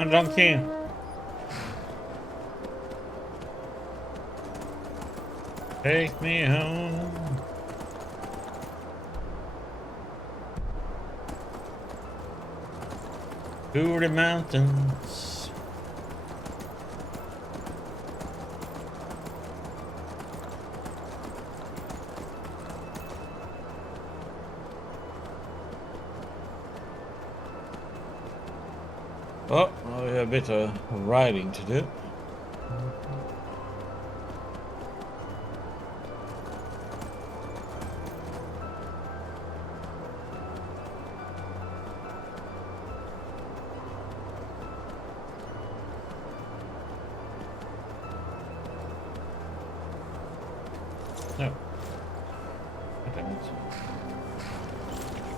on donkey. Take me home. To the mountains. Oh, well, we have a bit of riding to do. No. Damn it.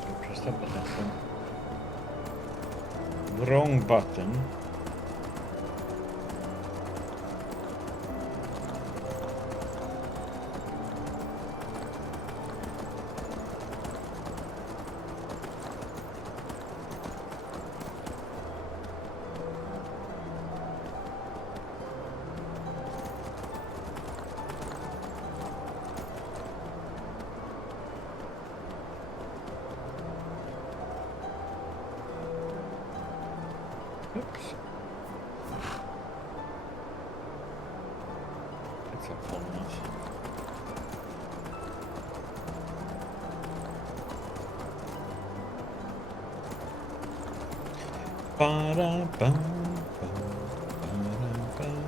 I pressed that button. Wrong button. Oops. That's not fun enough. Ba-da-bum, ba-da-bum.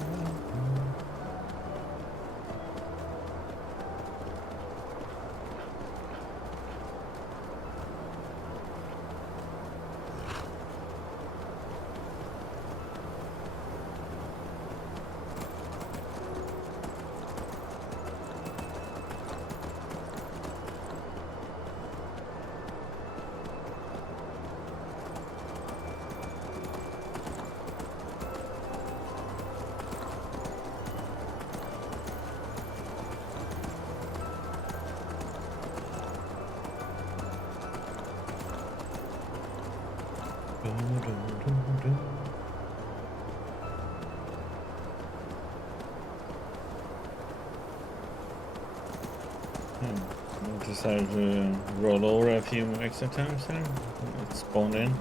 I decided to roll over a few extra times there. It spawned in.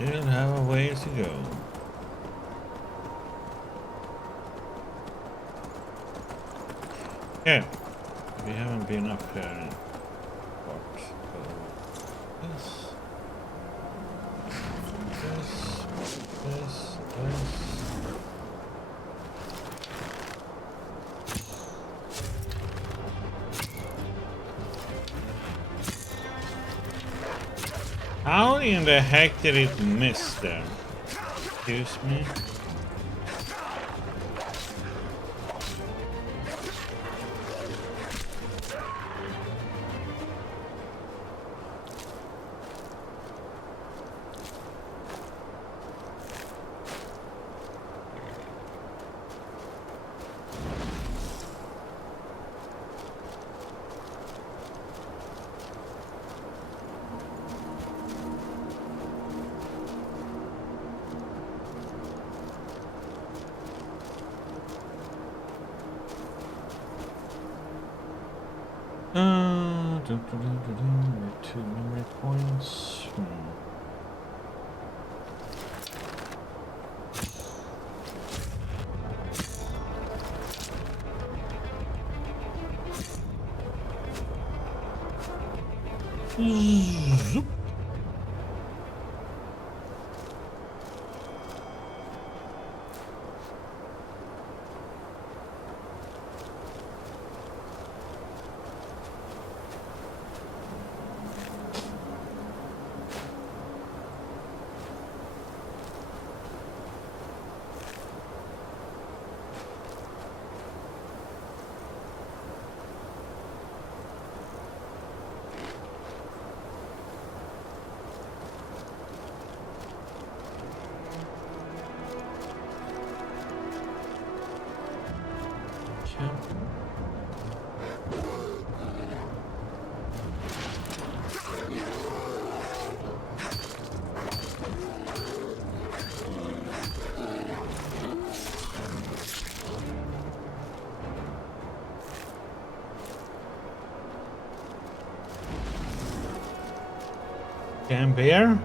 Still have a ways to go. Yeah, we haven't been up here in part. This. How in the heck did it miss there? Excuse me. Two memory points. Zoop. Can bear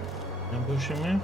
ambushing me.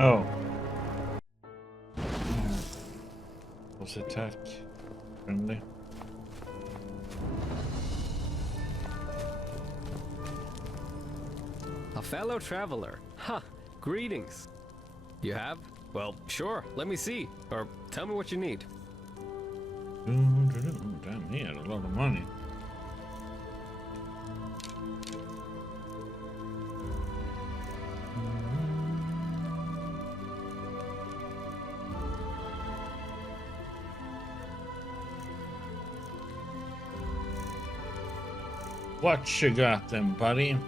Oh. Was attack friendly? A fellow traveler. Ha! Greetings. You have? Well, sure. Let me see. Or tell me what you need. Damn, he had a lot of money. What you got then, buddy?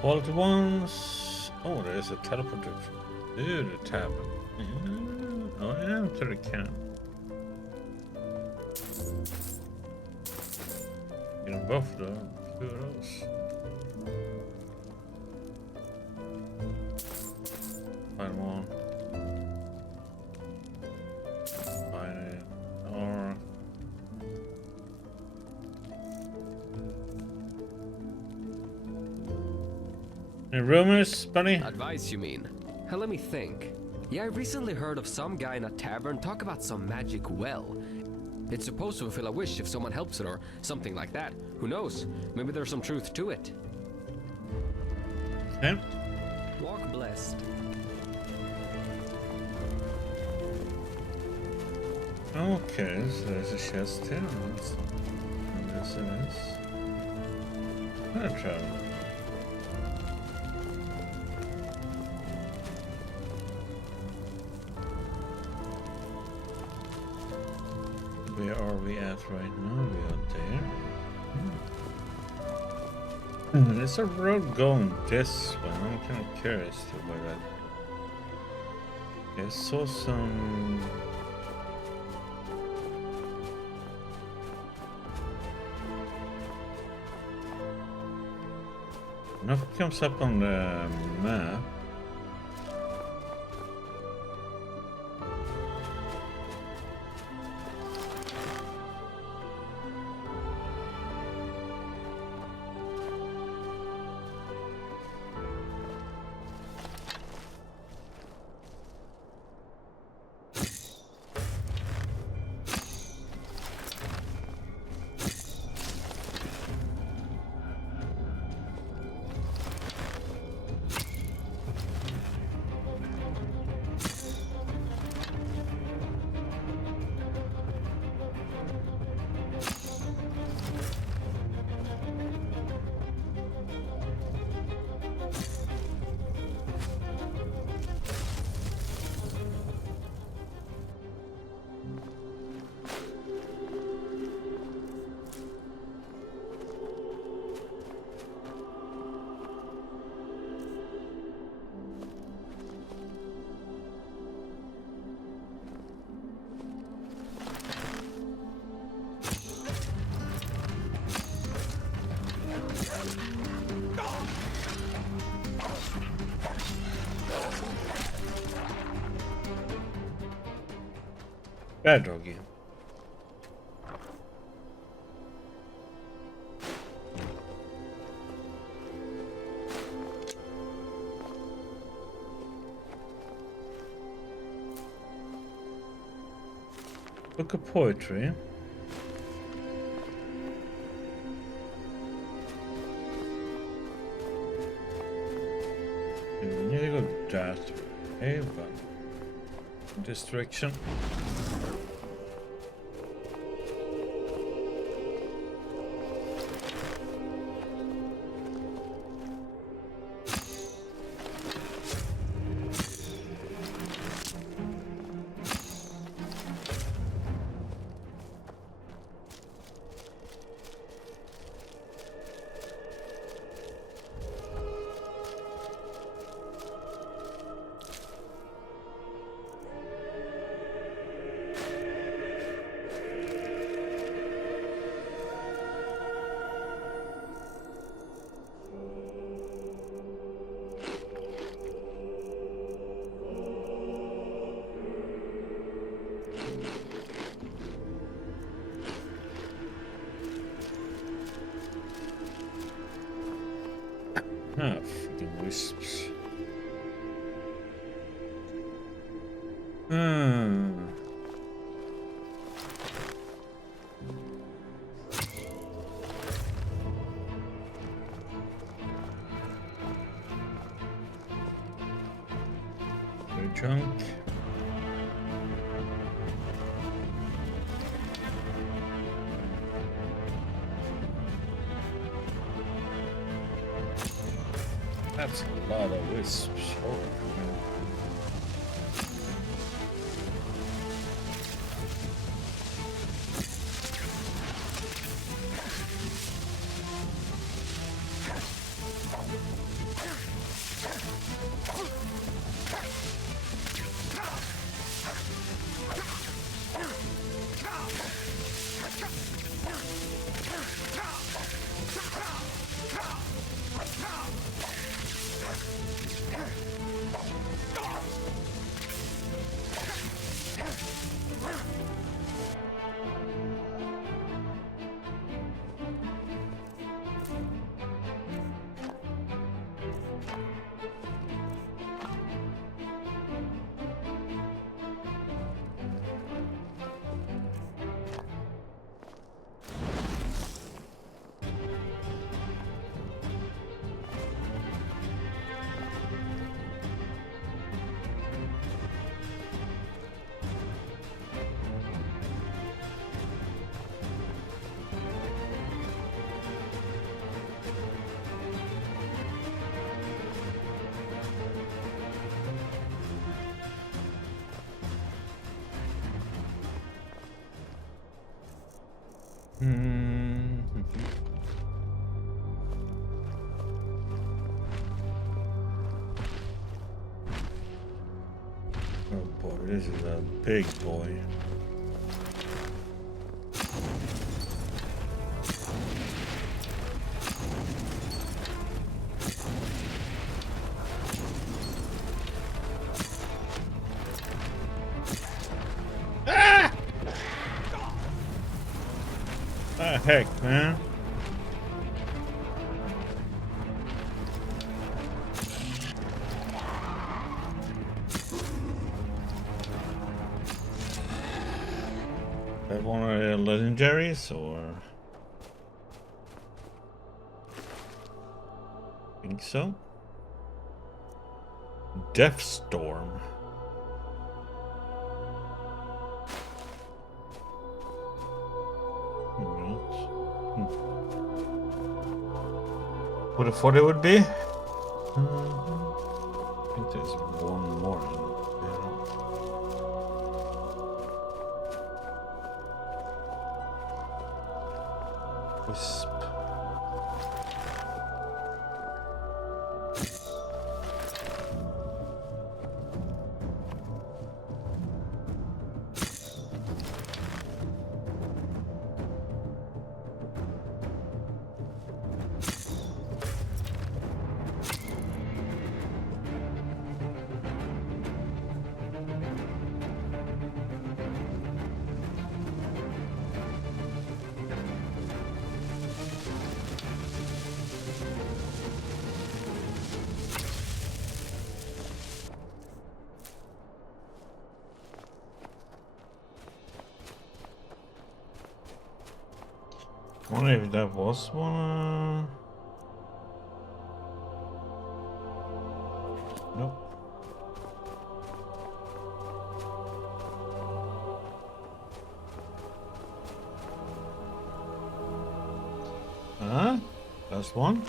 Quality ones. Oh, there's a teleporter to the tab. Oh, yeah, to the camp. Get them both though. Two of those. Find one. Find it. Or. Any rumors, buddy? Advice, you mean? Hell, let me think. Yeah, I recently heard of some guy in a tavern talk about some magic well. It's supposed to fulfill a wish if someone helps it or something like that. Who knows? Maybe there's some truth to it. Okay. Walk blessed. Okay, so there's a chest here. Yes, it is. I'll travel. Where are we at right now? We are there. There's a road going this way. I'm kind of curious to where that. I saw some. Nothing comes up on the map. Bad doggy. Book of poetry. We need to go that way, but this direction. Ah, freaking wisps. Very junk. That's a lot of wisps. Oh. Oh boy, this is a big boy. Ah! Ah, heck, man. That one of the legendaries, or I think so. Death Storm. Would have thought it would be. I think there's one more. Wisp. I wonder if that was one. Nope. That's one.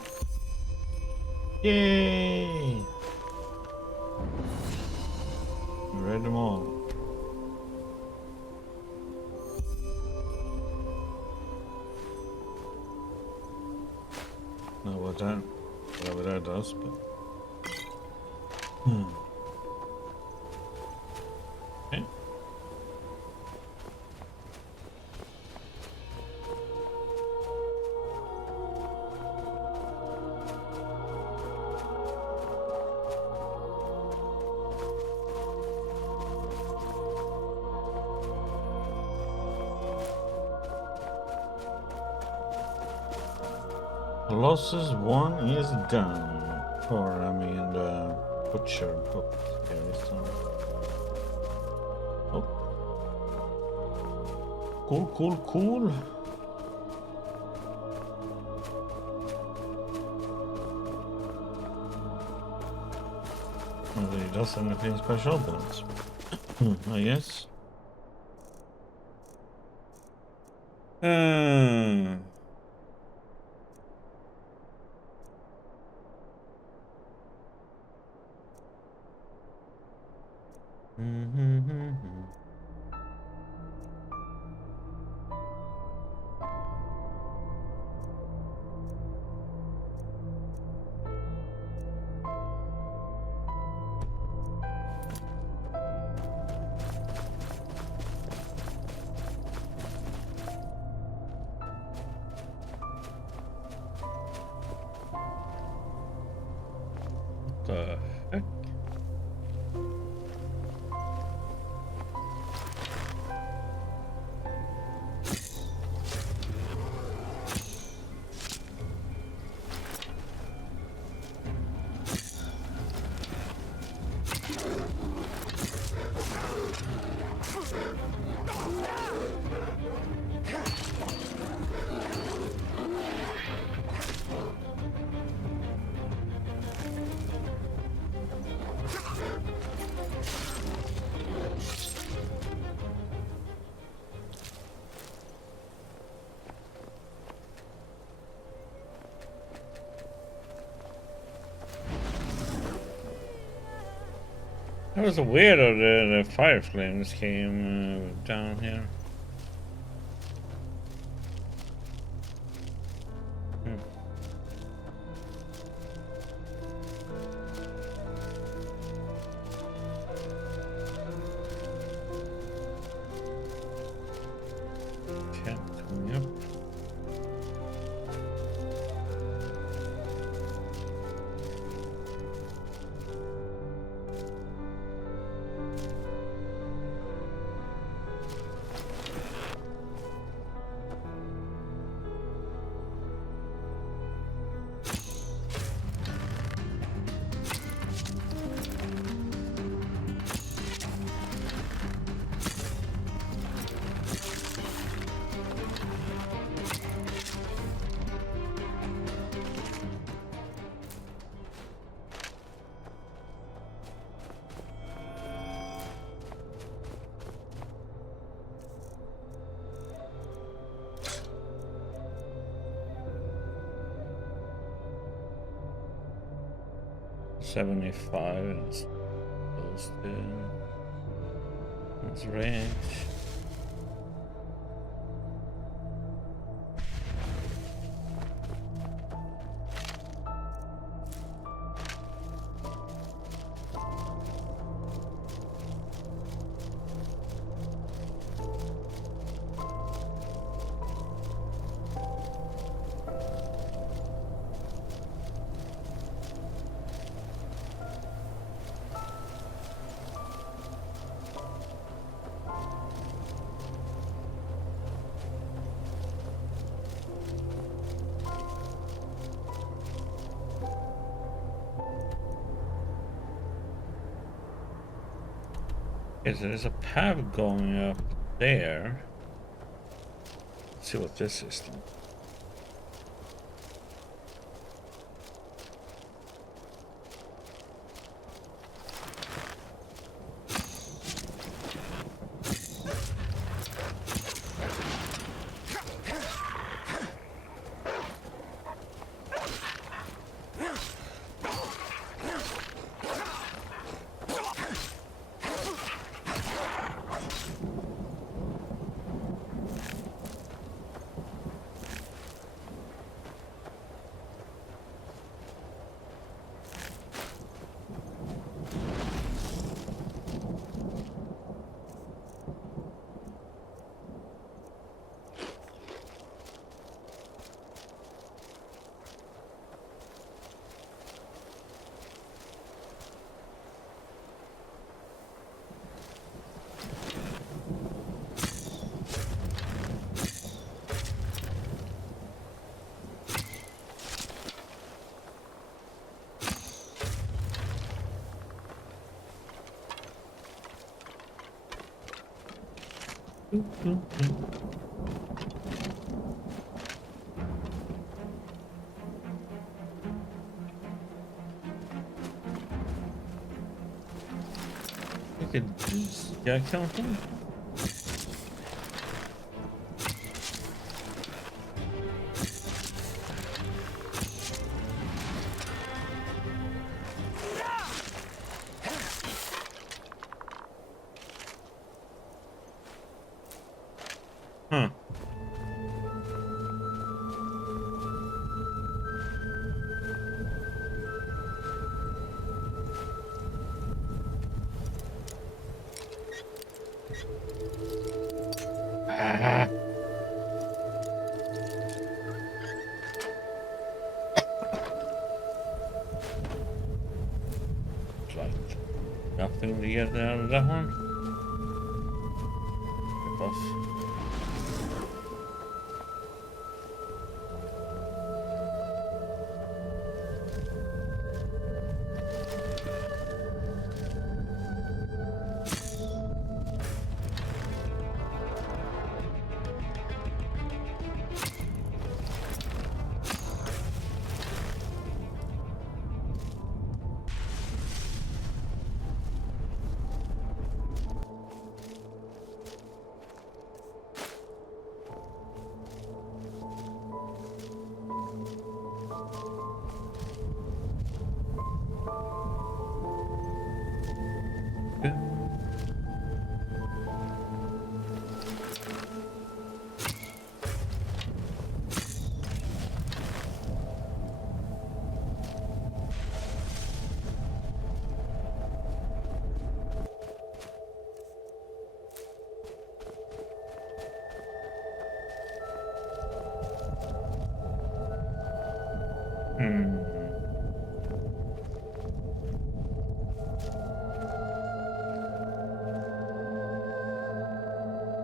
Yay! Read them all. Know what that, whatever that does, but. Okay. Colossus 1 is done. Or, I mean, the butcher book here is done. Oh. Cool. Well, he does anything special, but I guess. The heck? That was weird how the fire flames came down here. Cat coming up. $75 and it's close to its range. Okay, so there's a path going up there. Let's see what this is then. We could just kill him. Huh. Ah. It's like nothing to get out of that one. Rip off.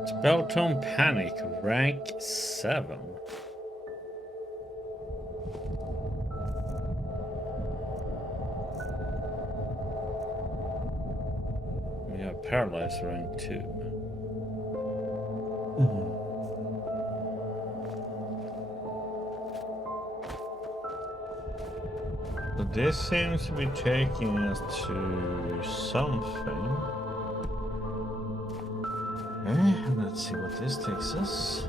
Spelltone Panic, rank 7. We have Paralyzed, rank 2. So this seems to be taking us to something. Let's see what this takes us.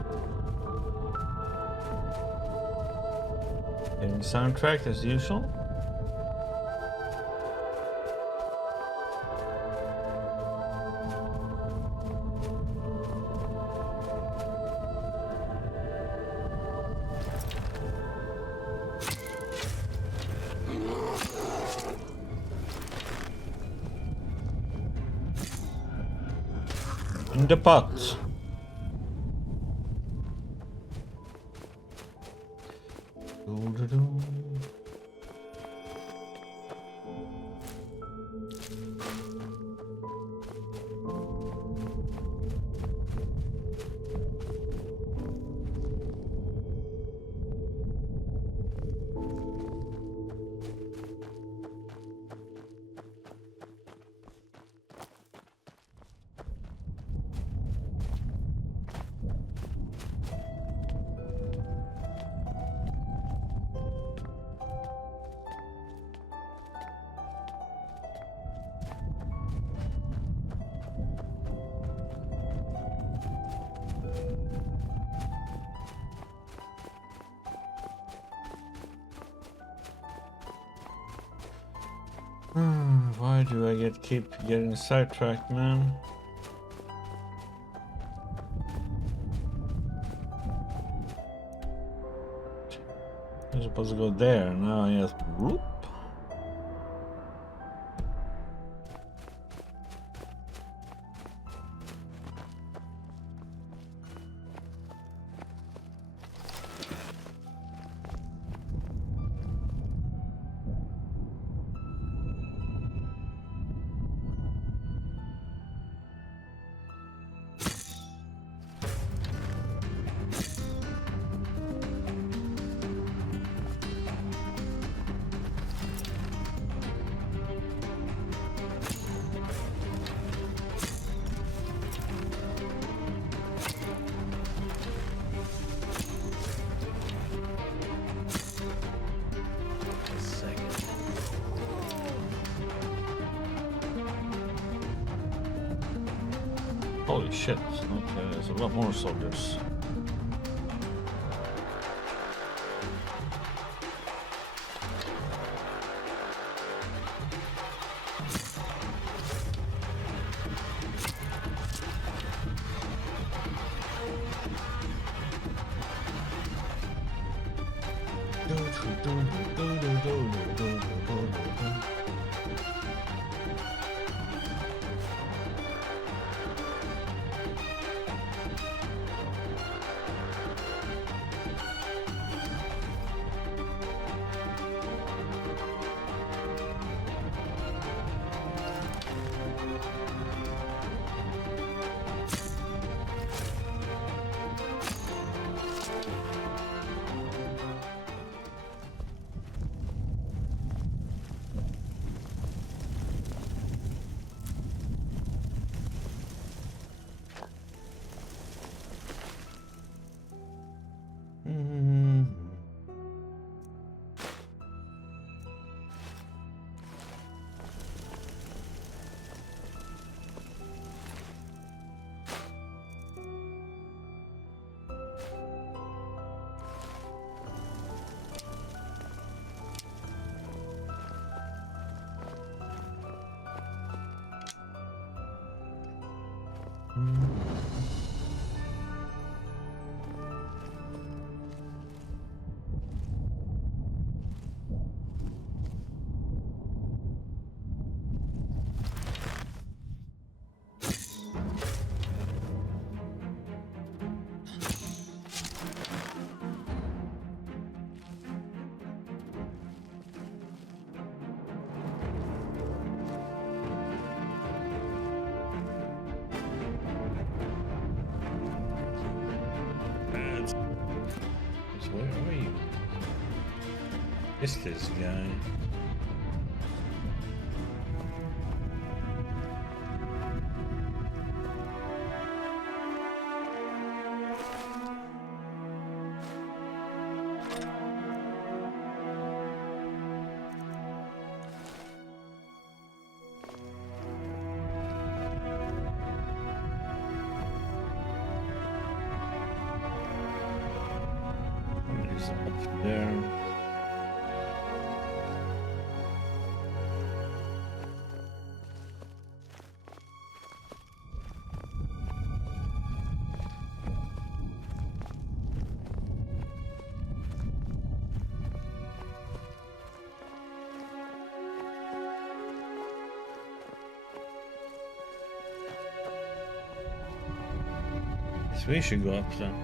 Getting soundtrack as usual. In the pot. Why do I keep getting sidetracked, man? I'm supposed to go there. Now I just whoop. Holy shit. Okay, there's a lot more soldiers. Where are you? It's this guy. He's up there. So we should go up then.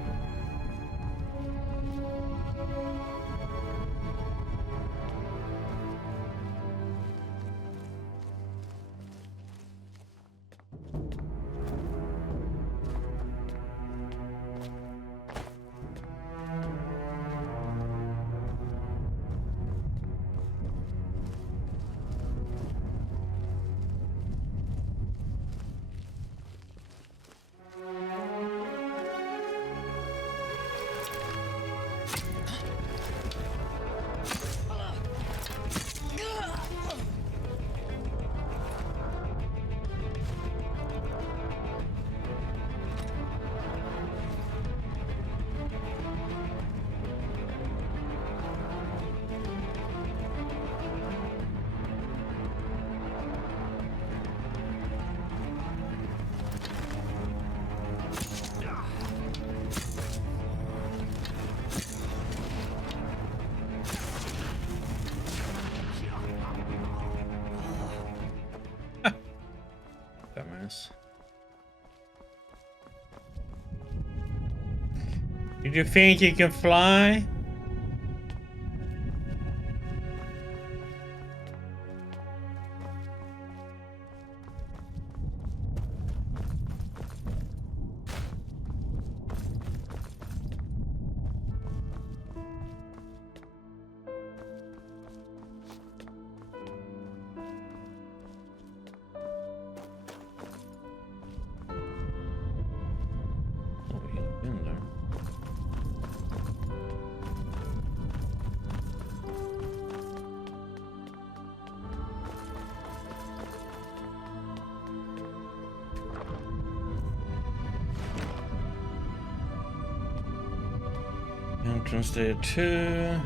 Dumbass. Did you think you can fly? options there too.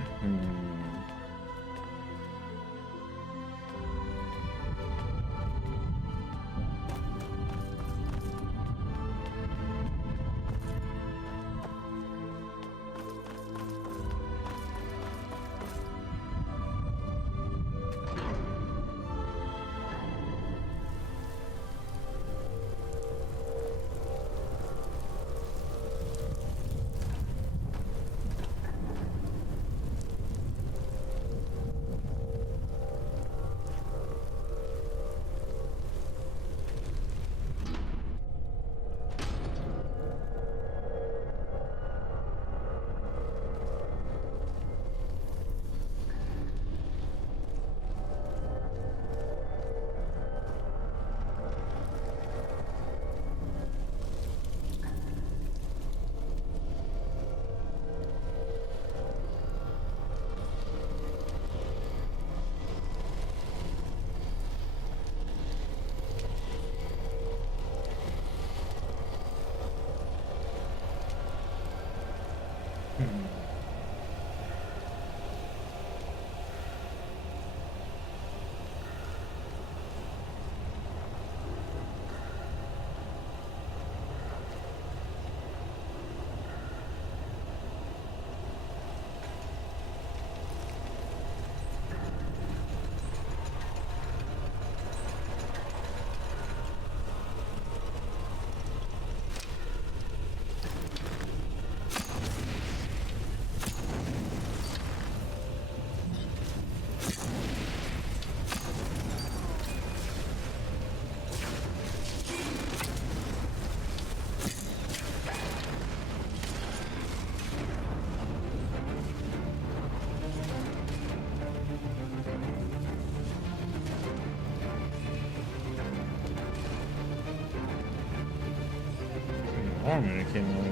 Harmony came over.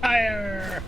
Fire!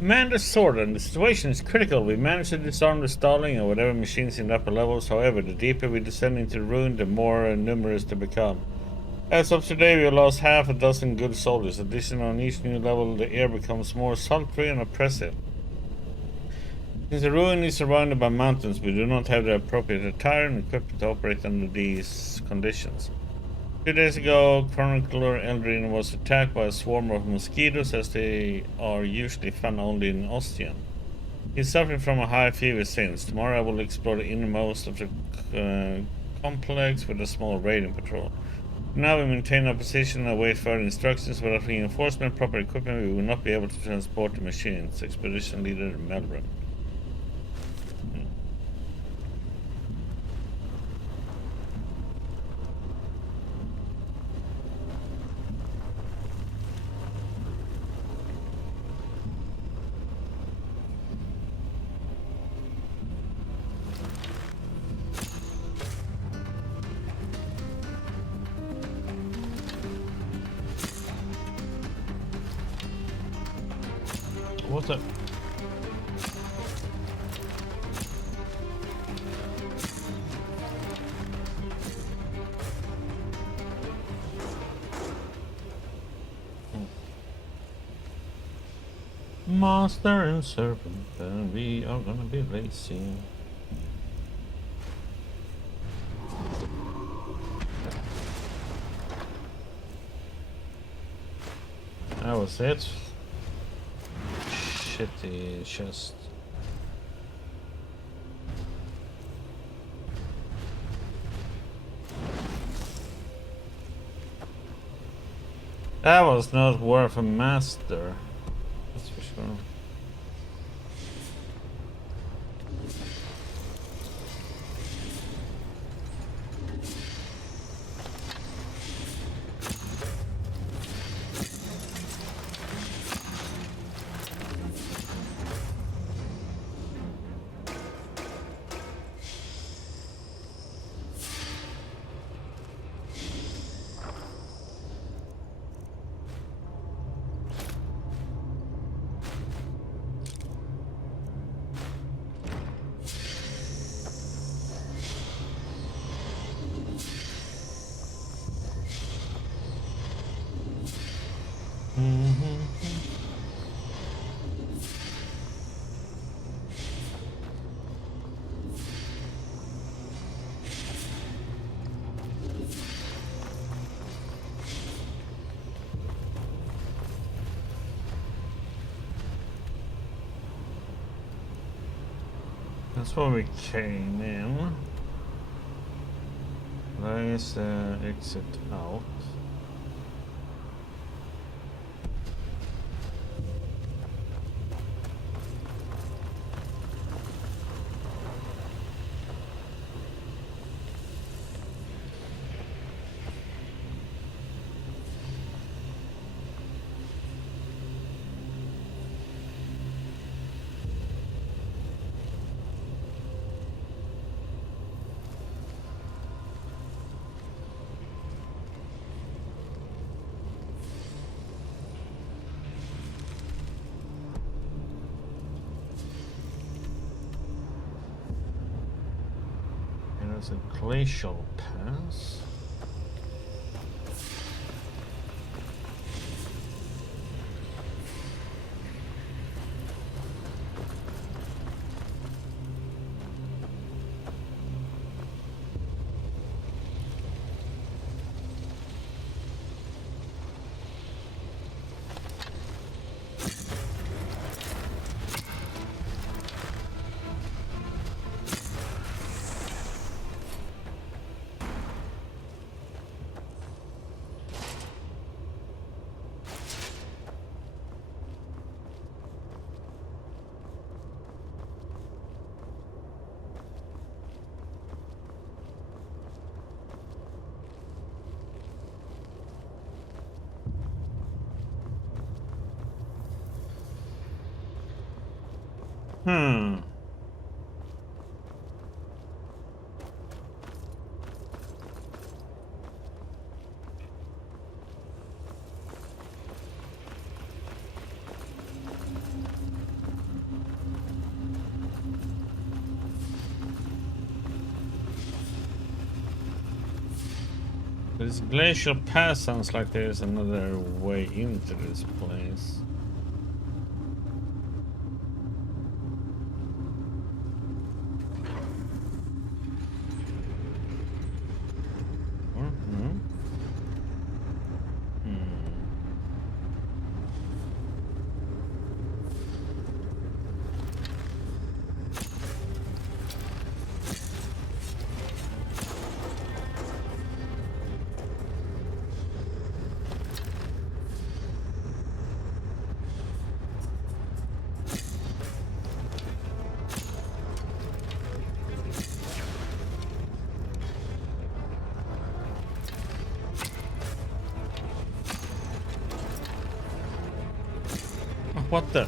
Man the sword, and the situation is critical. We managed to disarm the stalling and whatever machines in the upper levels. However, the deeper we descend into the ruin, the more numerous they become. As of today, we have lost half a dozen good soldiers. Additionally, on each new level, the air becomes more sultry and oppressive. Since the ruin is surrounded by mountains, we do not have the appropriate attire and equipment to operate under these conditions. 2 days ago, Chronicler Eldrin was attacked by a swarm of mosquitoes, as they are usually found only in Ostian. He is suffering from a high fever since. Tomorrow I will explore the innermost of the complex with a small raiding patrol. Now we maintain our position and await further instructions. Without reinforcement and proper equipment, we will not be able to transport the machines. Expedition Leader Melbourne. What's up? Master and servant, and we are gonna be racing. That was it. Shitty chest. That was not worth a master. That's for sure. That's where we came in. Where is the exit out? There's a glacial pass. This glacial pass sounds like there's another way into this place. What the?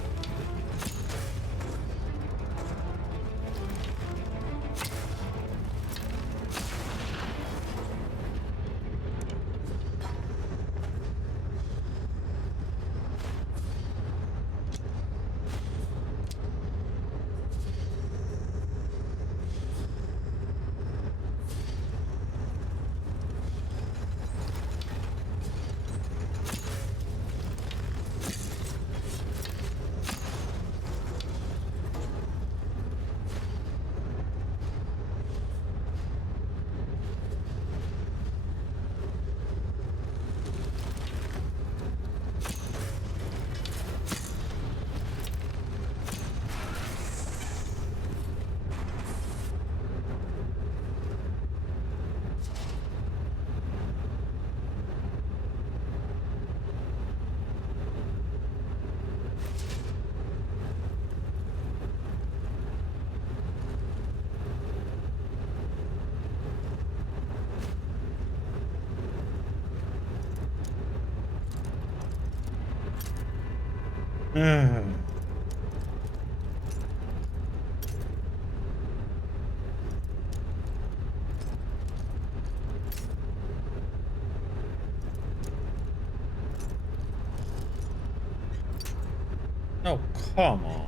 Oh, come on.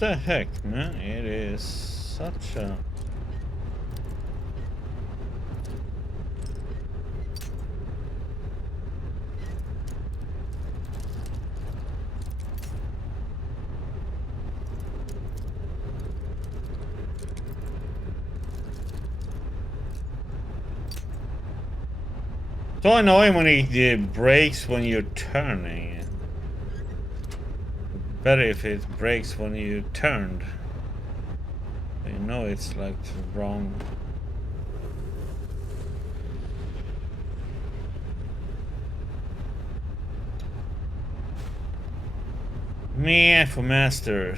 What the heck, man? It is such a... So annoying when he brakes when you're turning. Better if it brakes when you turned. You know it's like wrong. Me for master.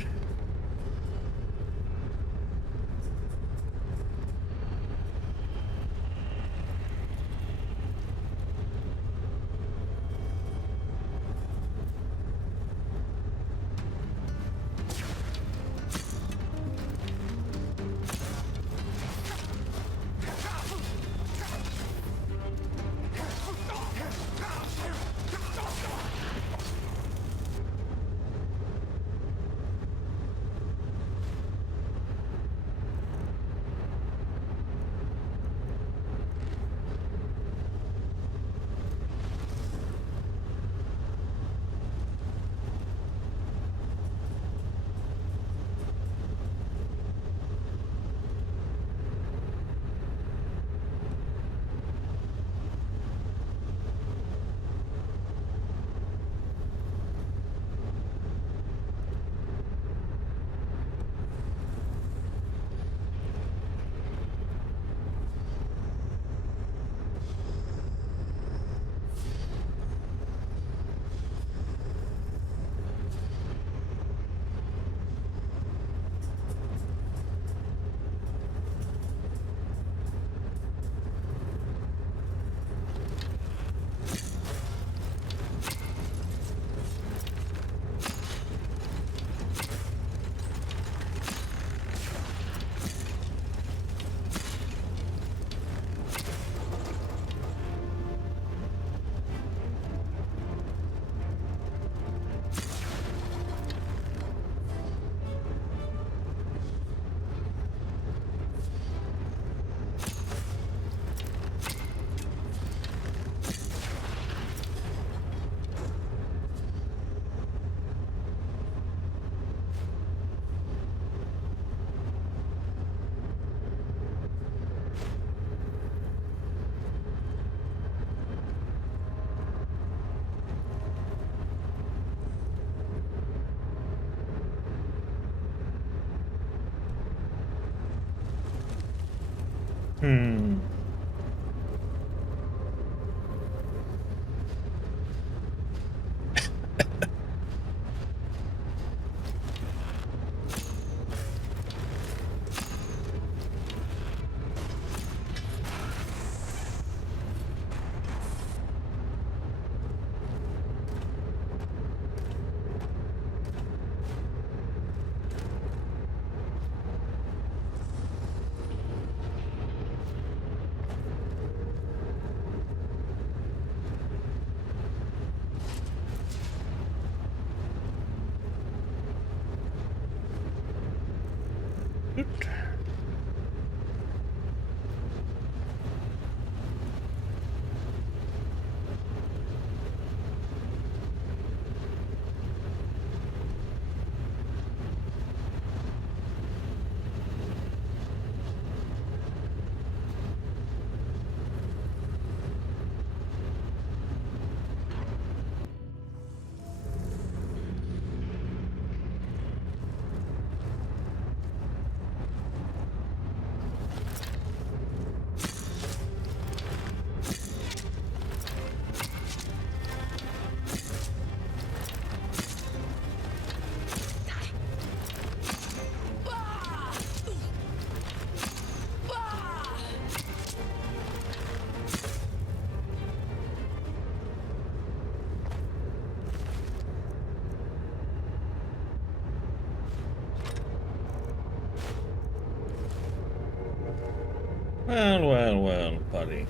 Well, well, well, buddy.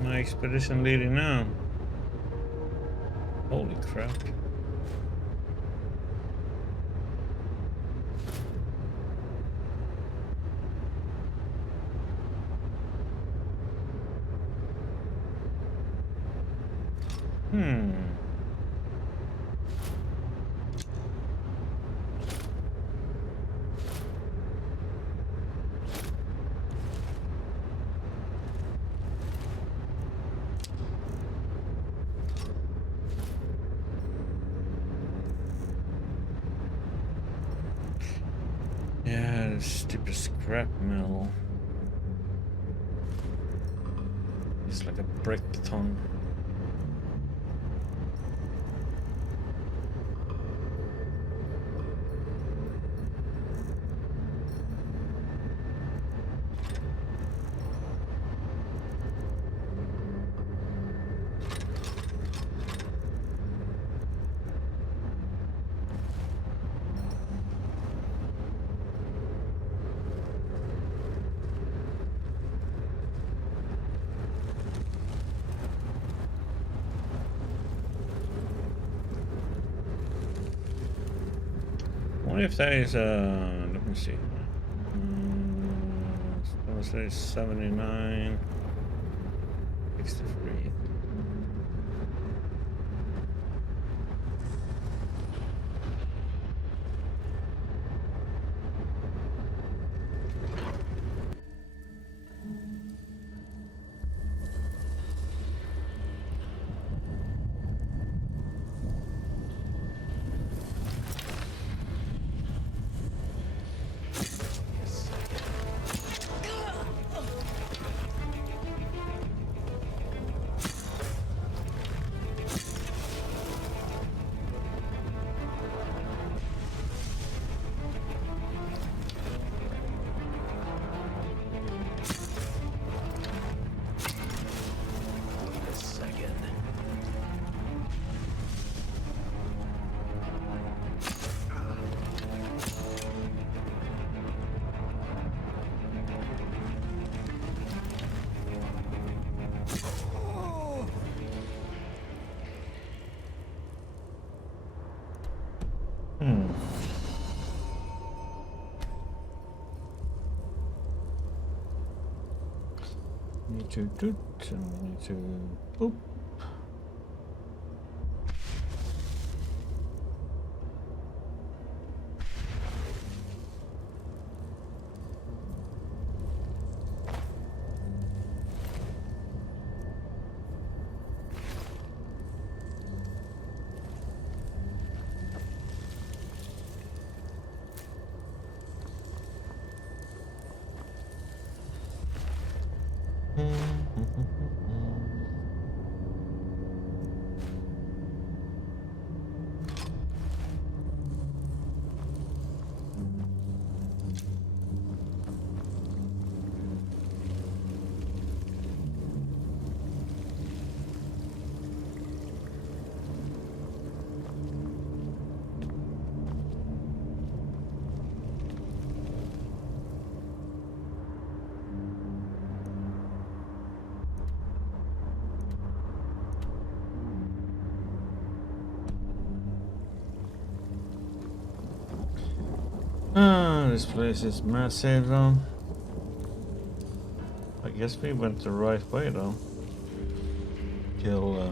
My expedition leading now. Holy crap. Yeah, the stupid scrap mill. It's like a brick ton. What if that is let me see. I was say 79, 63. Need to do it, need to oop. This place is massive though. I guess we went the right way though. Kill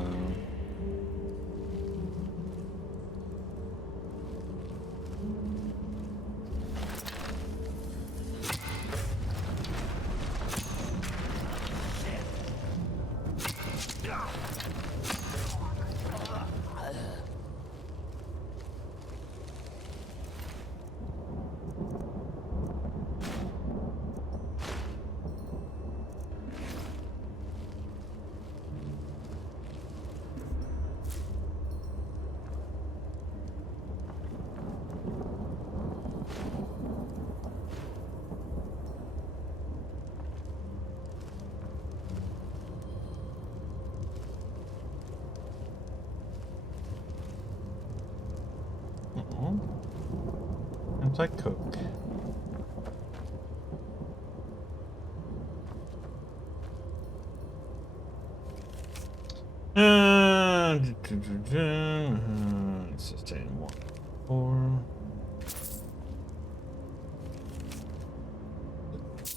I cook. Sustain 1, 4.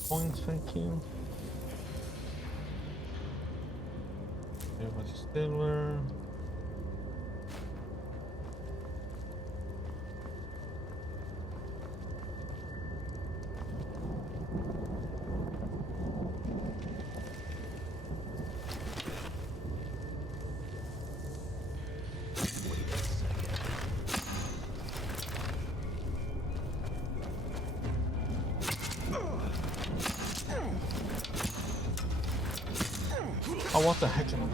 Points, thank you. It was silver. Oh, what the heck am I?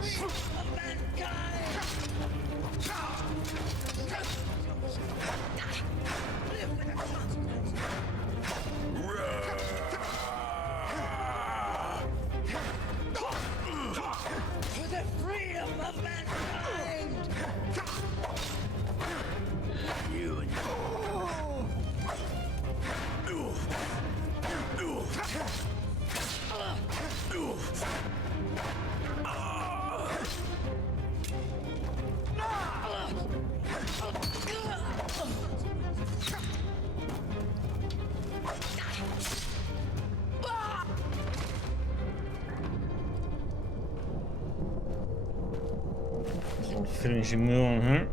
For the freedom of mankind! You Finishing move on her.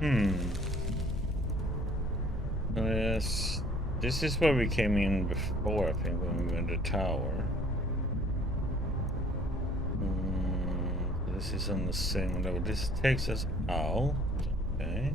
Hmm. Yes. This is where we came in before, I think, when we were in the tower. This is on the same level. This takes us out. Okay.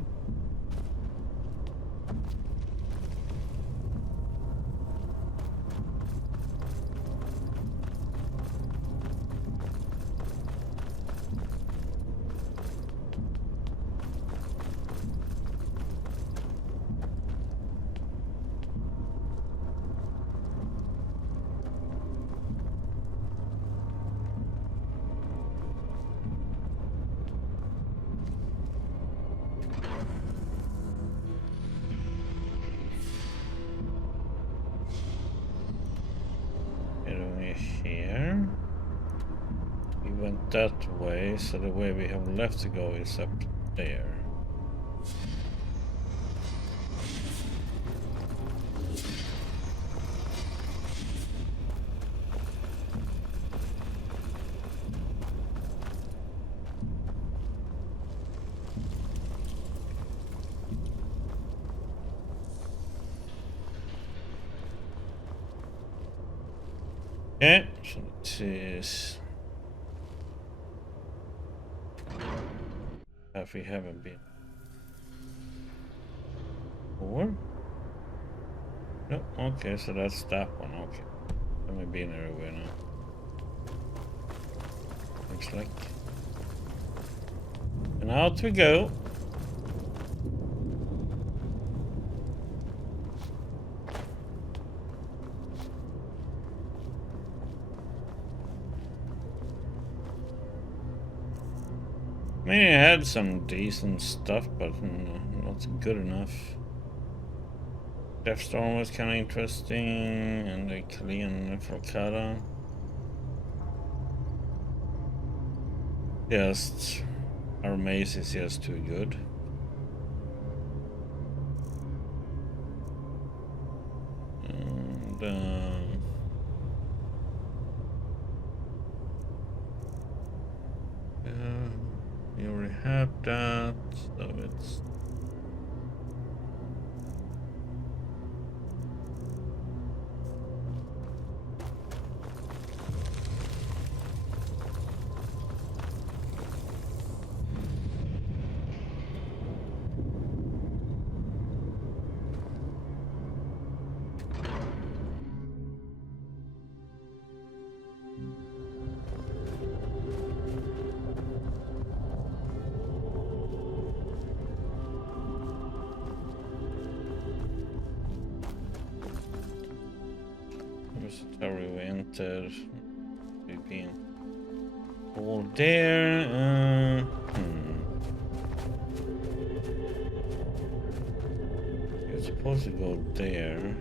Here. We went that way, so the way we have left to go is up there. Okay, so it is. If we haven't been. Or? No, okay, so that's that one, okay. Haven't been everywhere now. Looks like. And out we go. I mean, it had some decent stuff, but not good enough. Deathstorm was kind of interesting, and the Kalian Falcata. Just, our maze is just too good. And, we already have that, so it's... Sorry, we entered. We've been all there. You're supposed to go there.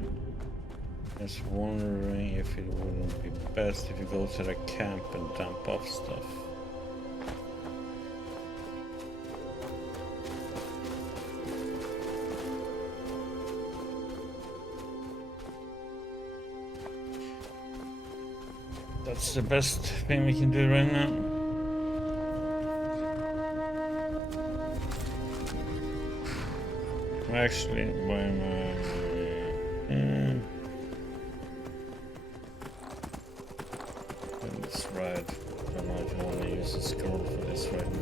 Just wondering if it wouldn't be best if you go to the camp and dump off stuff. That's the best thing we can do right now. Actually, why am I... That's right. I don't know if I want to use a scroll for this right now.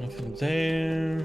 Nothing there.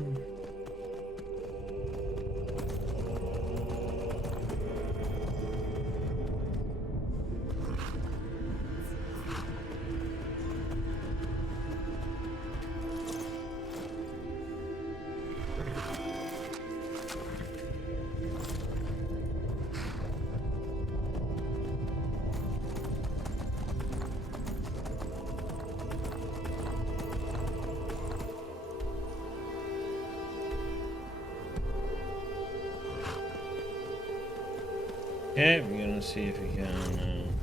Okay, we're gonna see if we can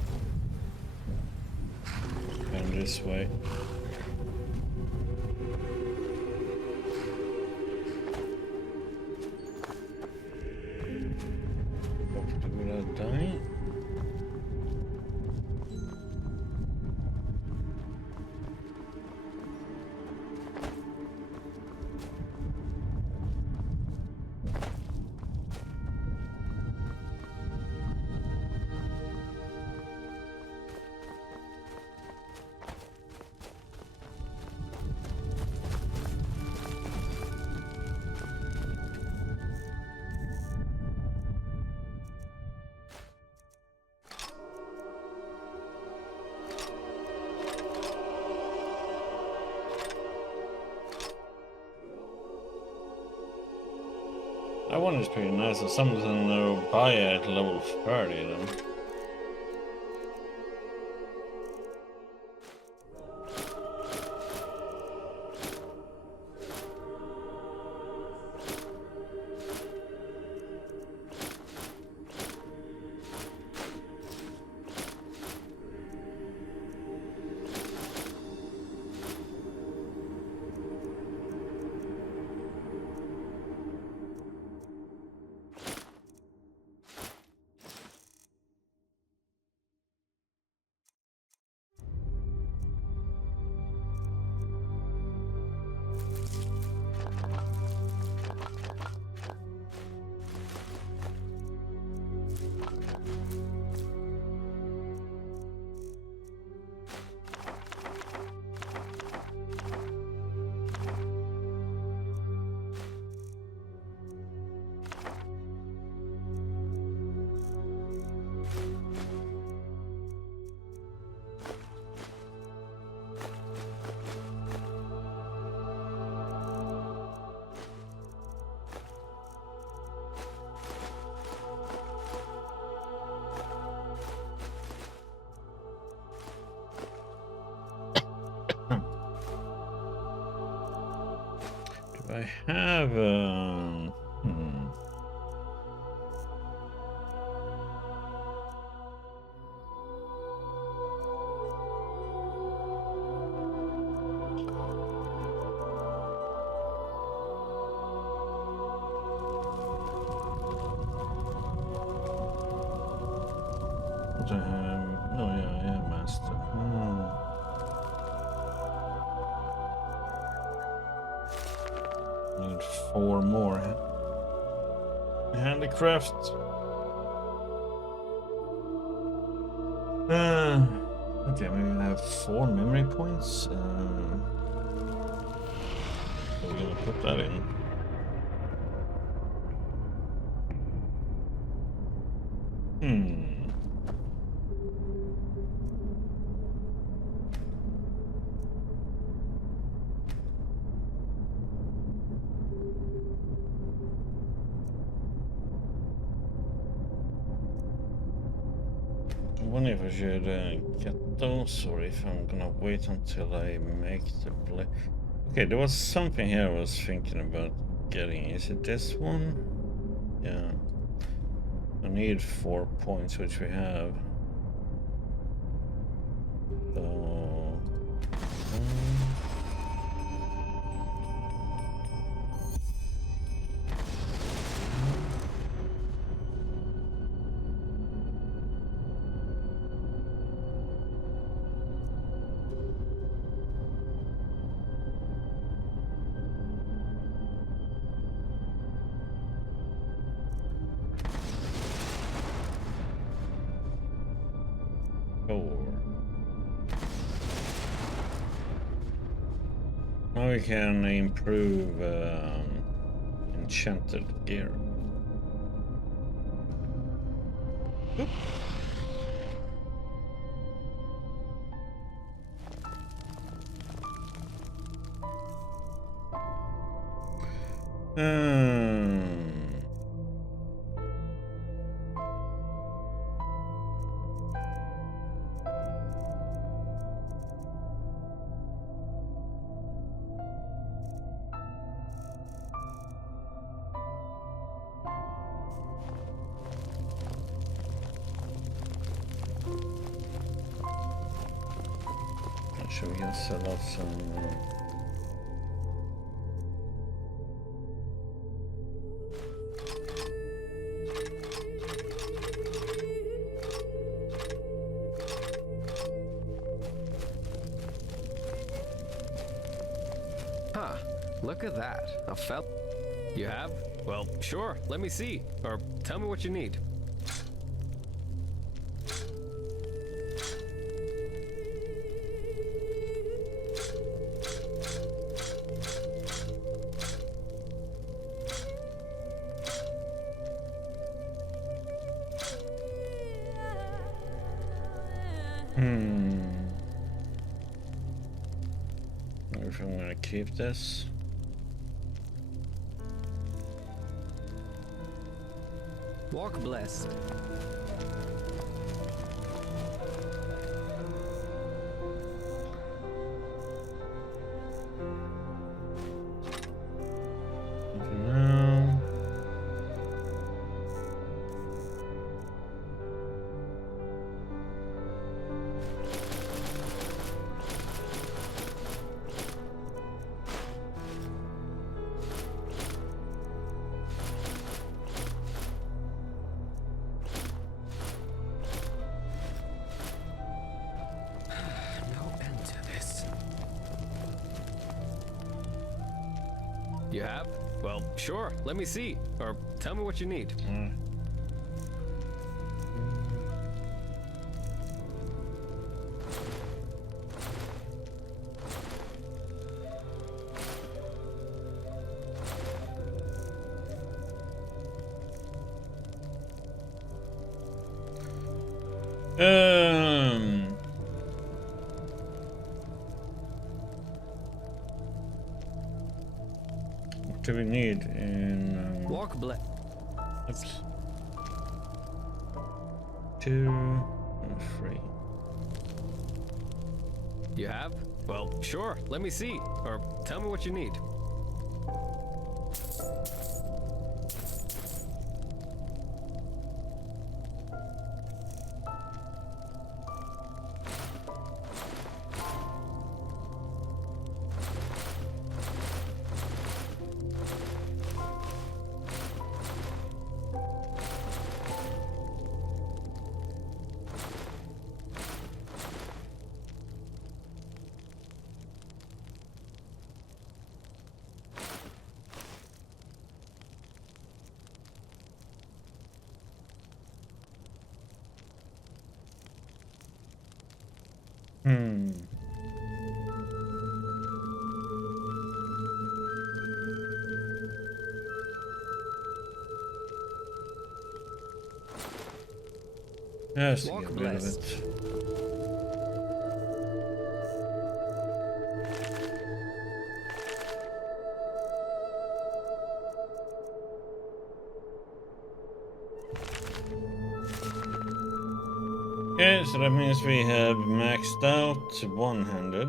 go this way. Hopefully without dying. That one is pretty nice. There's something to buy at level 30 then. I have what I have? Oh yeah, I have master. Need 4 more. Handicraft. Okay, maybe I have 4 memory points. We're gonna put that in. I wonder if I should get those, or if I'm gonna wait until I make the play. Okay, there was something here I was thinking about getting. Is it this one? Yeah. I need 4 points, which we have. So... Now we can improve enchanted gear. Oop. Should we just sell off some? Huh. Look at that. A fell. You have? Well, sure. Let me see. Or tell me what you need. If I'm gonna keep this. Walk blessed. No. You have? Well, sure. Let me see. Or tell me what you need. What do we need in? Walk blessed. Oops. 2 and 3. You have? Well, sure. Let me see. Or tell me what you need. Yes, Walk get rid of blessed. it. Okay, so that means we have maxed out one-handed.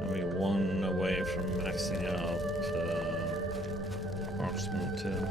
And we one away from maxing out marksman too.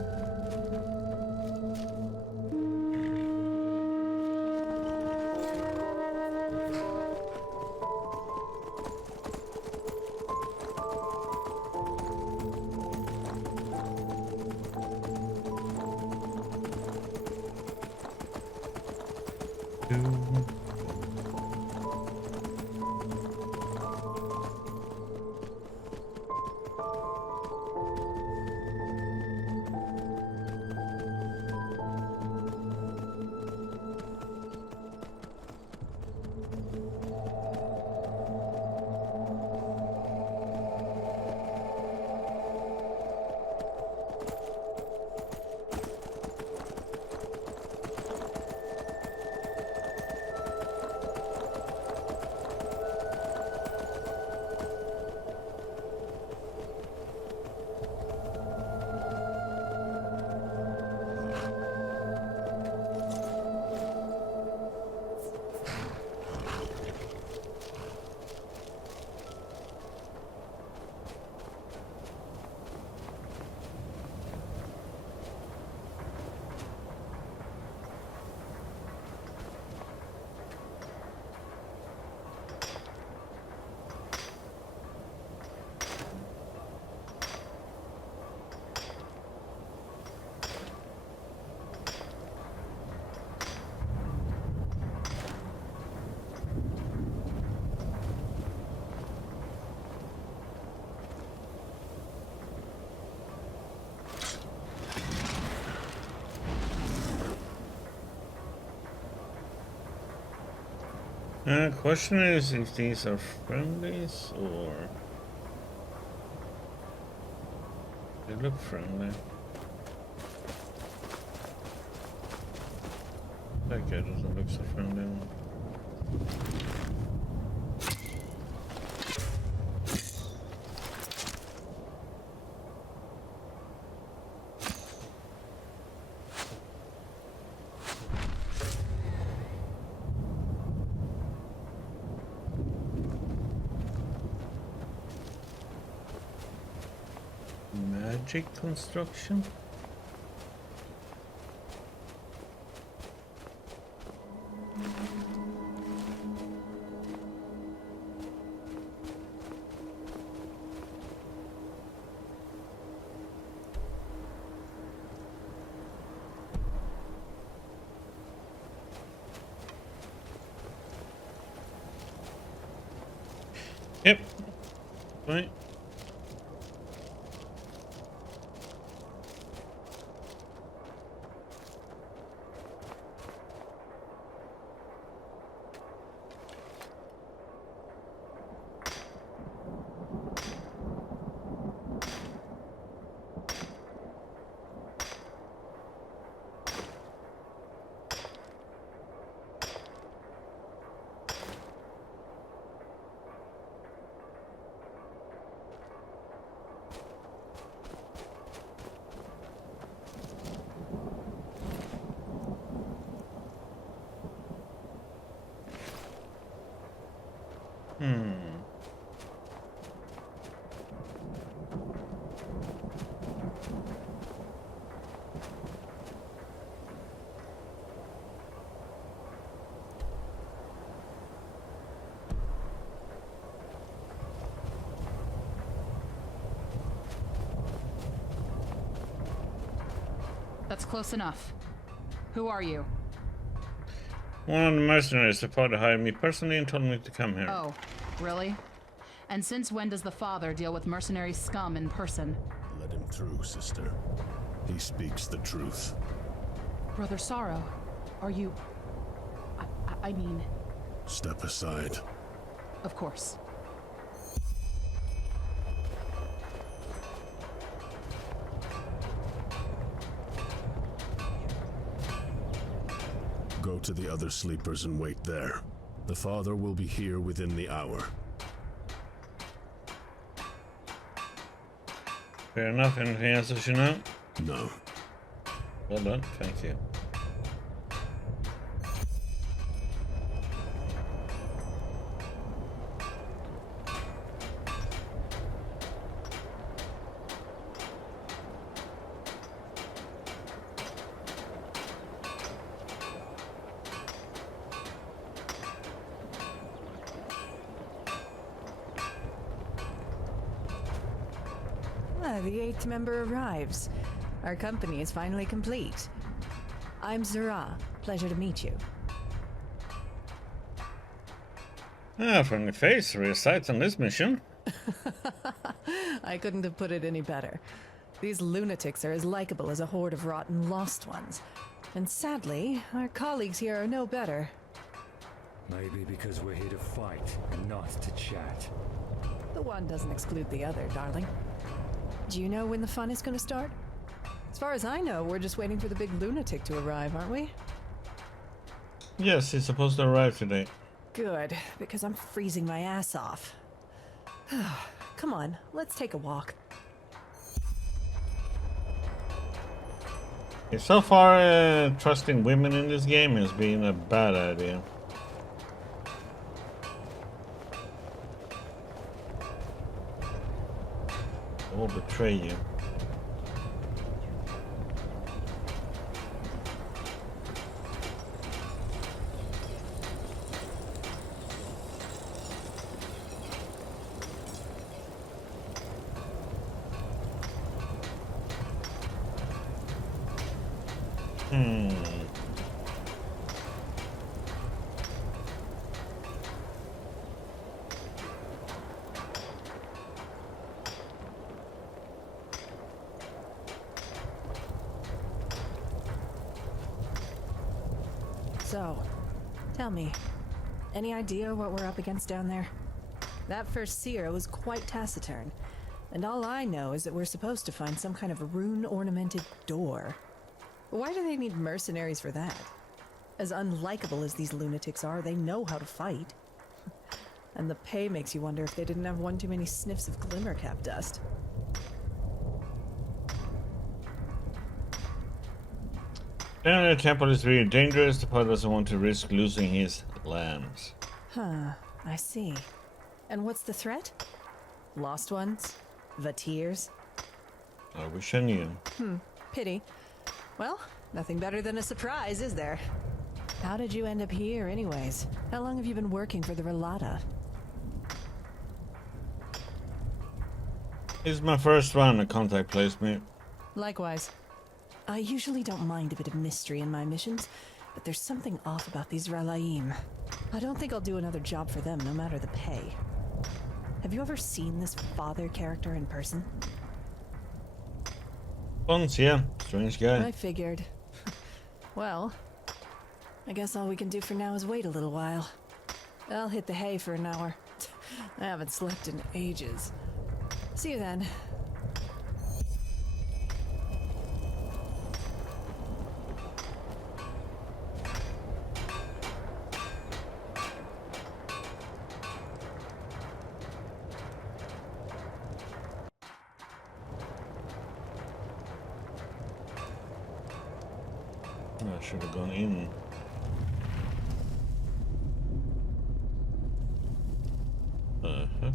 Question is if these are friendlies or they look friendly. That guy doesn't look so friendly. Magic construction? Yep. Right. That's close enough. Who are you? One of the mercenaries. The father hired me personally and told me to come here. Oh, really? And since when does the father deal with mercenary scum in person? Let him through, sister. He speaks the truth. Brother Sorrow, are you... I mean... Step aside. Of course. Go to the other sleepers and wait there. The father will be here within the hour. Fair enough. Anything else I should know? No. Well done. Thank you. The 8th member arrives. Our company is finally complete. I'm Zara. Pleasure to meet you. Ah, from the face, real sights on this mission. I couldn't have put it any better. These lunatics are as likable as a horde of rotten lost ones. And sadly, our colleagues here are no better. Maybe because we're here to fight and not to chat. The one doesn't exclude the other, darling. Do you know when the fun is going to start? As far as I know, we're just waiting for the big lunatic to arrive, aren't we? Yes, he's supposed to arrive today. Good, because I'm freezing my ass off. Come on, let's take a walk. Okay, so far, trusting women in this game has been a bad idea. I will betray you. So, tell me, Any idea what we're up against down there? That first seer was quite taciturn, and all I know is that we're supposed to find some kind of rune-ornamented door. Why do they need mercenaries for that? As unlikable as these lunatics are, they know how to fight. And the pay makes you wonder if they didn't have one too many sniffs of glimmercap dust. The temple is really dangerous. The pilot doesn't want to risk losing his lambs. Huh, I see. And what's the threat? Lost ones? Vatirs? I wish I knew. Pity. Well, nothing better than a surprise, is there? How did you end up here, anyways? How long have you been working for the Relata? This is my first one. A contact placed me. Likewise. I usually don't mind a bit of mystery in my missions, but there's something off about these Ralaim. I don't think I'll do another job for them, no matter the pay. Have you ever seen this father character in person? Once, yeah. Strange guy. I figured. Well, I guess all we can do for now is wait a little while. I'll hit the hay for an hour. I haven't slept in ages. See you then. I should have gone in. Uh-huh.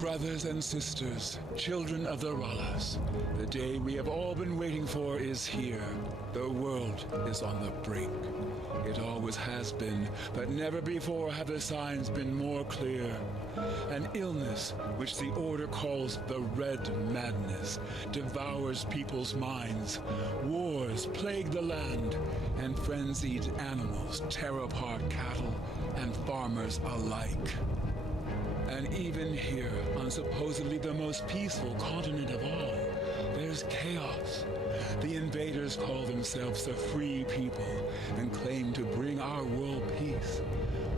Brothers and sisters, children of the Ralas, the day we have all been waiting for is here. The world is on the brink. It always has been, but never before have the signs been more clear. An illness, which the Order calls the Red Madness, devours people's minds. Wars plague the land, and frenzied animals tear apart cattle and farmers alike. And even here, on supposedly the most peaceful continent of all, there's chaos. The invaders call themselves the Free People and claim to bring our world peace.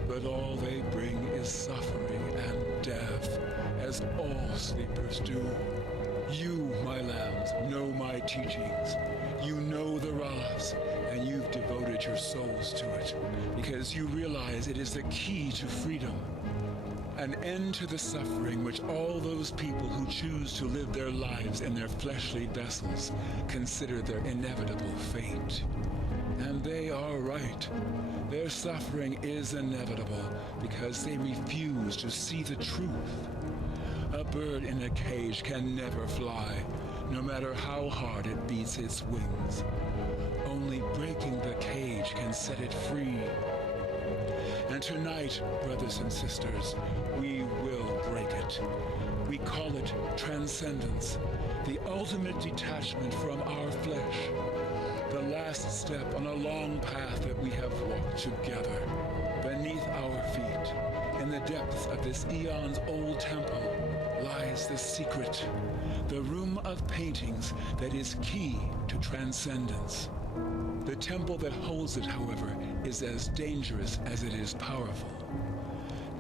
But all they bring is suffering and death, as all sleepers do. You, my lambs, know my teachings. You know the Ralas, and you've devoted your souls to it, because you realize it is the key to freedom. An end to the suffering which all those people who choose to live their lives in their fleshly vessels consider their inevitable fate. And they are right. Their suffering is inevitable because they refuse to see the truth. A bird in a cage can never fly, no matter how hard it beats its wings. Only breaking the cage can set it free. And tonight, brothers and sisters, we will break it. We call it transcendence, the ultimate detachment from our flesh. The last step on a long path that we have walked together. Beneath our feet, in the depths of this eons-old temple, lies the secret, the room of paintings that is key to transcendence. The temple that holds it, however, is as dangerous as it is powerful.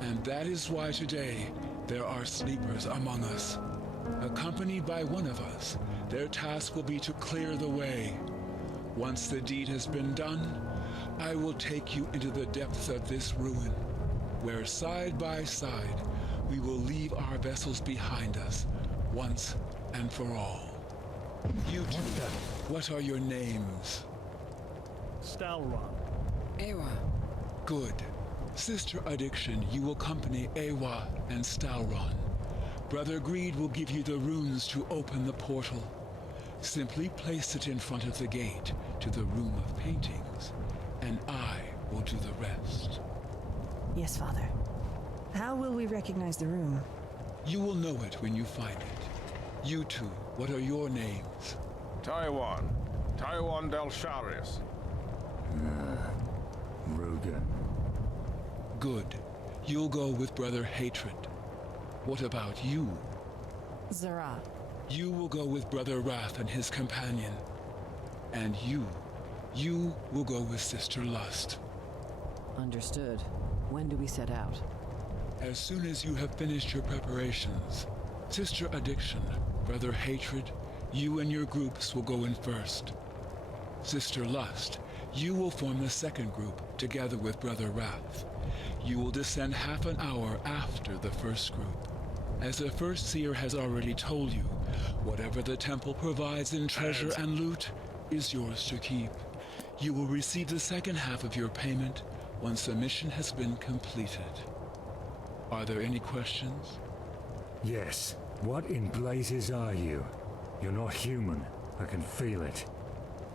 And that is why today there are sleepers among us. Accompanied by one of us, their task will be to clear the way. Once the deed has been done, I will take you into the depths of this ruin, where side by side we will leave our vessels behind us, once and for all. You two, what are your names? Stalron. Ewa. Good. Sister Addiction, you will accompany Ewa and Stalron. Brother Greed will give you the runes to open the portal. Simply place it in front of the gate to the room of paintings, and I will do the rest. Yes, Father. How will we recognize the room? You will know it when you find it. You two What are your names? Taiwan. Taiwan Del Sharius. Rugen. Good. You'll go with Brother Hatred. What about you? Zara. You will go with Brother Wrath and his companion. And you will go with Sister Lust. Understood. When do we set out? As soon as you have finished your preparations, Sister Addiction, Brother Hatred, you and your groups will go in first. Sister Lust, you will form the second group together with Brother Wrath. You will descend half an hour after the first group. As the first seer has already told you, whatever the temple provides in treasure and loot is yours to keep. You will receive the second half of your payment once the mission has been completed. Are there any questions? Yes. What in blazes are you? You're not human. I can feel it.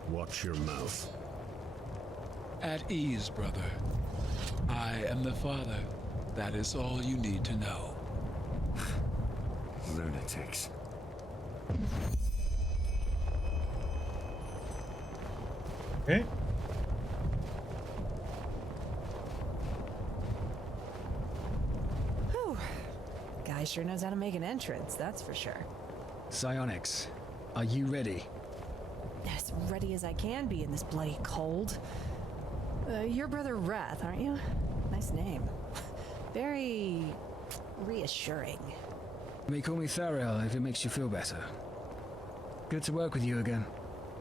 Watch your mouth. At ease, brother. I am the Father. That is all you need to know. Lunatics. Okay. Whew. Guy sure knows how to make an entrance, that's for sure. Psionics, are you ready? As ready as I can be in this bloody cold. You're Brother Wrath, aren't you? Nice name. Very reassuring. You may call me Thariel if it makes you feel better. Good to work with you again.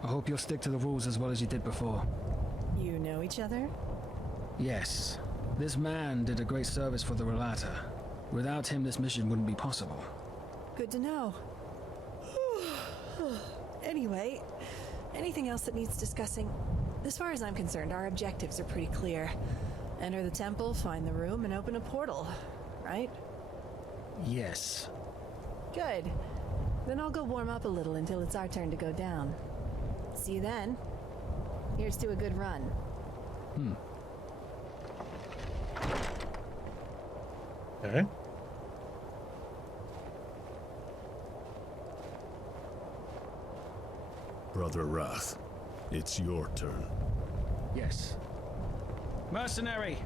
I hope you'll stick to the rules as well as you did before. You know each other? Yes. This man did a great service for the Relata. Without him, this mission wouldn't be possible. Good to know. Anyway, anything else that needs discussing? As far as I'm concerned, our objectives are pretty clear. Enter the temple, find the room, and open a portal, right? Yes. Good. Then I'll go warm up a little until it's our turn to go down. See you then. Here's to a good run. Okay. Brother Wrath, it's your turn. Yes. Mercenary,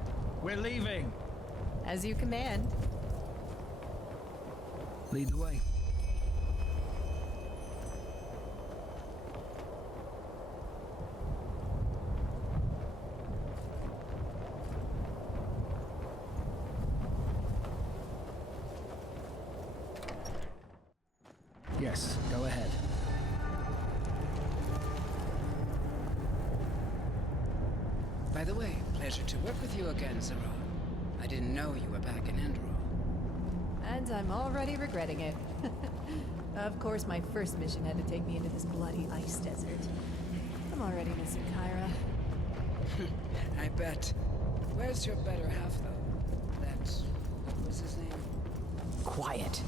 we're leaving. As you command. Lead the way. Yes, go ahead. By the way, pleasure to work with you again, Zara. I didn't know you were back in Enderal. And I'm already regretting it. Of course, my first mission had to take me into this bloody ice desert. I'm already missing Kyra. I bet. Where's your better half, though? What was his name? Quiet.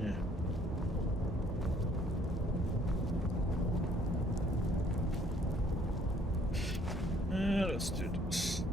Yeah. Let's do this.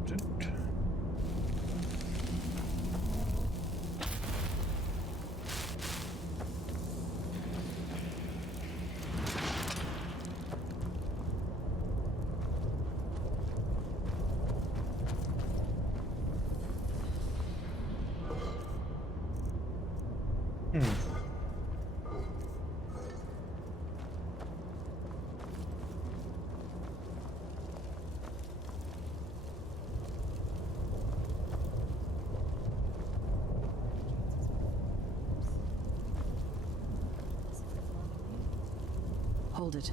Hold it.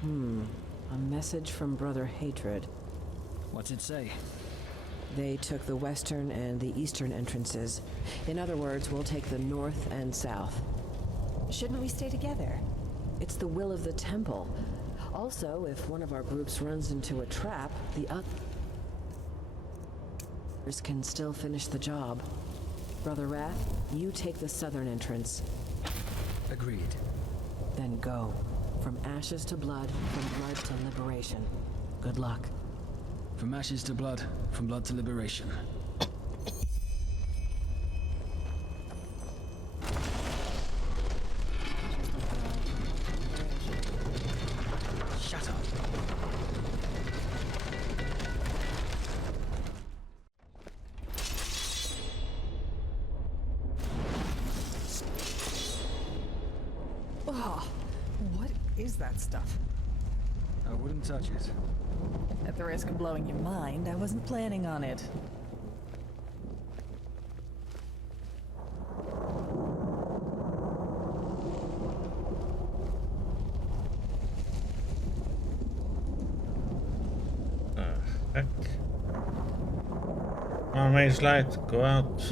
A message from Brother Hatred. What's it say? They took the western and the eastern entrances. In other words, we'll take the north and south. Shouldn't we stay together? It's the will of the temple. Also, if one of our groups runs into a trap, the others can still finish the job. Brother Wrath, you take the southern entrance. Agreed. Then go. From ashes to blood, from blood to liberation. Good luck. From ashes to blood, from blood to liberation. Shut up. Oh, what is that stuff? I wouldn't touch it. At the risk of blowing your mind, I wasn't planning on it. Heck. Oh, mage light, go out.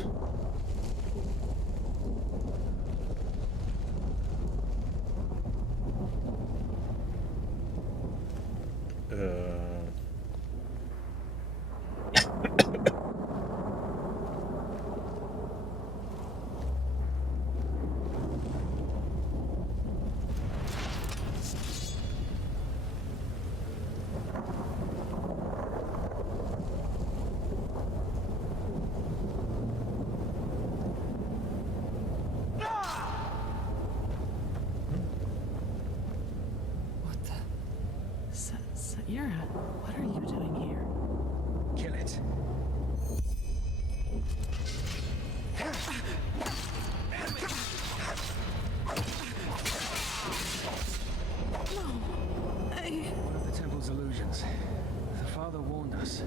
What are you doing here? Kill it. One of the temple's illusions. The father warned us.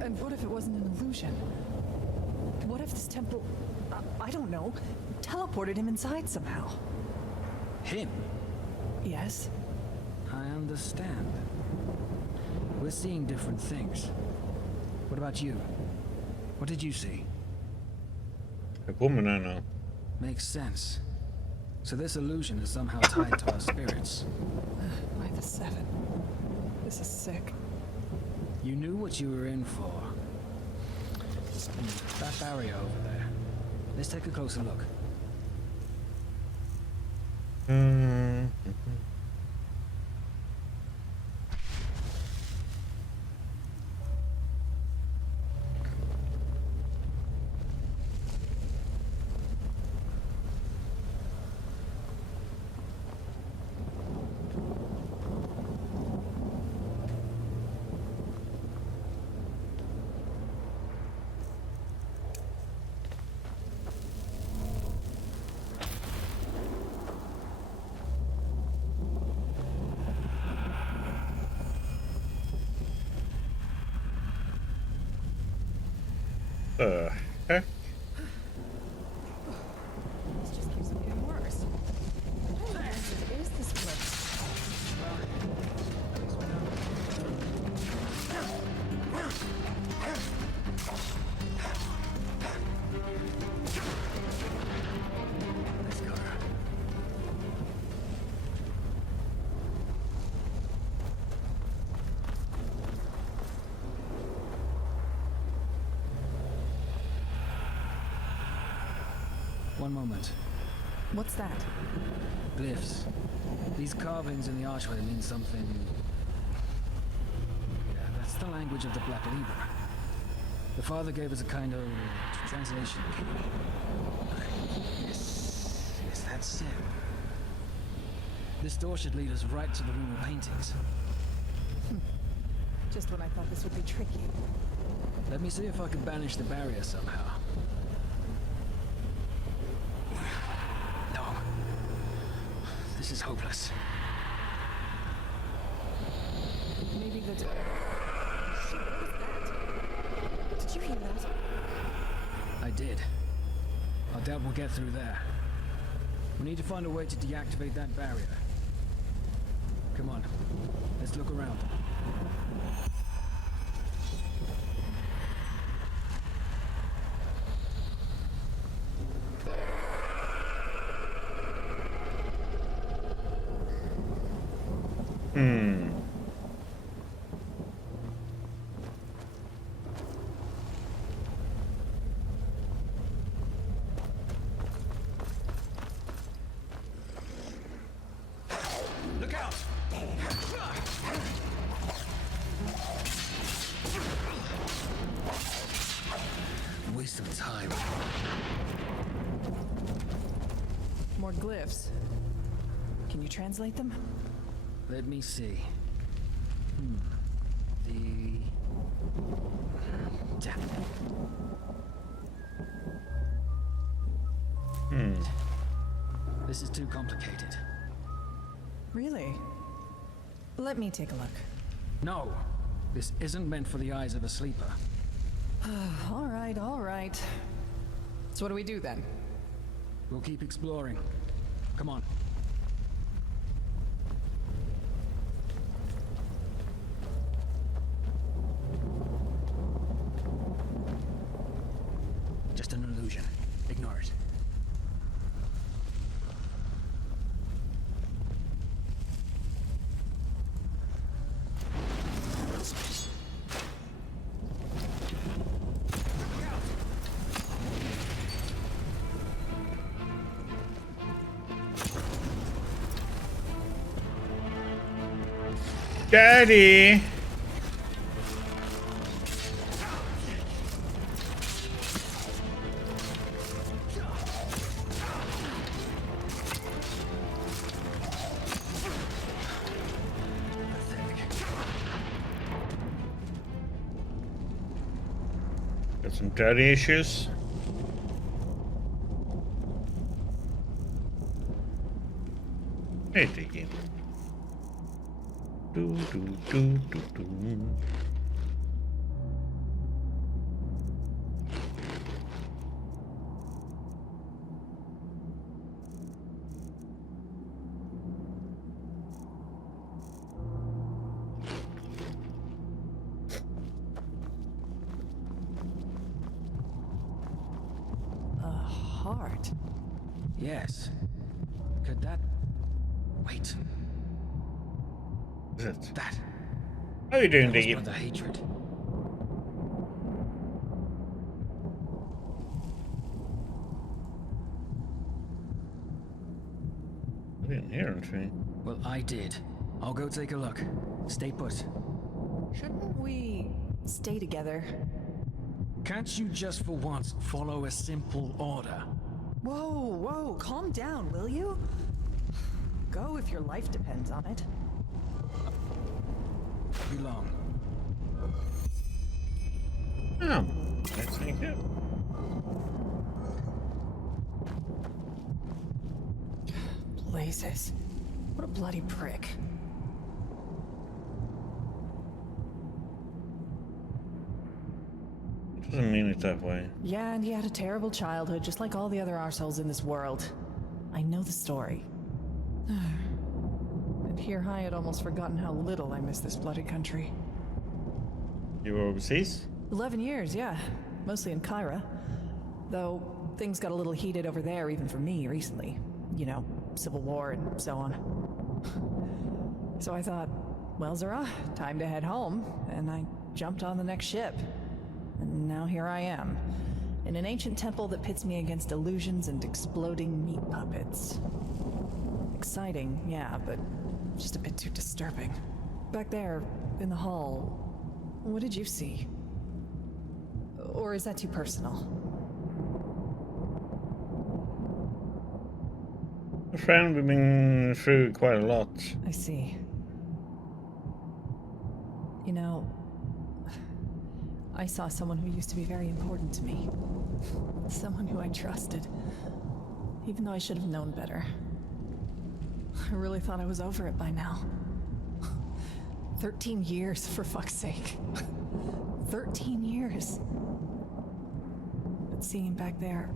And what if it wasn't an illusion? What if this temple, I don't know, teleported him inside somehow? Him? Yes. I understand. We're seeing different things. What about you? What did you see? A woman, I know. Makes sense. So this illusion is somehow tied to our spirits. By the seven. This is sick. You knew what you were in for. That barrier over there. Let's take a closer look. Heck? This just keeps getting worse. What on earth is this place? Let's go. One moment. What's that? Glyphs. These carvings in the archway mean something. Yeah, that's the language of the Black Libra. The father gave us a kind of translation key. Yes, that's it. This door should lead us right to the room of paintings. Just when I thought this would be tricky. Let me see if I can banish the barrier somehow. No. This is hopeless. Maybe the... Shit, what was that? Did you hear that? I did. I doubt we'll get through there. We need to find a way to deactivate that barrier. Come Come on. Let's look around. Look out! Waste of time. More glyphs. Can you translate them? Let me see. Damn it. This is too complicated. Really? Let me take a look. No! This isn't meant for the eyes of a sleeper. All right, all right. So what do we do then? We'll keep exploring. Come on. Just an illusion. Ignore it. Daddy! Got some daddy issues. Hey, Diggy. Do, do, do, do, do. A heart. Yes. Could that... Wait. What is it? That. How are you doing, That was Diggy? not the hatred. I didn't hear anything. Well, I did. I'll go take a look. Stay put. Shouldn't we stay together? Can't you just for once follow a simple order? Whoa, whoa, calm down, will you? Go if your life depends on it. Be long. Oh, that's thank you. Blazes. What a bloody prick. Doesn't mean it that way. Yeah, and he had a terrible childhood, just like all the other arseholes in this world. I know the story. And here I had almost forgotten how little I miss this bloody country. You were overseas? 11 years, yeah. Mostly in Kyra. Though, things got a little heated over there even for me recently. You know, civil war and so on. So I thought, well, Zara, time to head home. And I jumped on the next ship. And now here I am. In an ancient temple that pits me against illusions and exploding meat puppets. Exciting, yeah, but just a bit too disturbing. Back there, in the hall, what did you see? Or is that too personal? A friend, we've been through quite a lot. I see. You know, I saw someone who used to be very important to me. Someone who I trusted. Even though I should have known better. I really thought I was over it by now. 13 years, for fuck's sake. 13 years. But seeing him back there,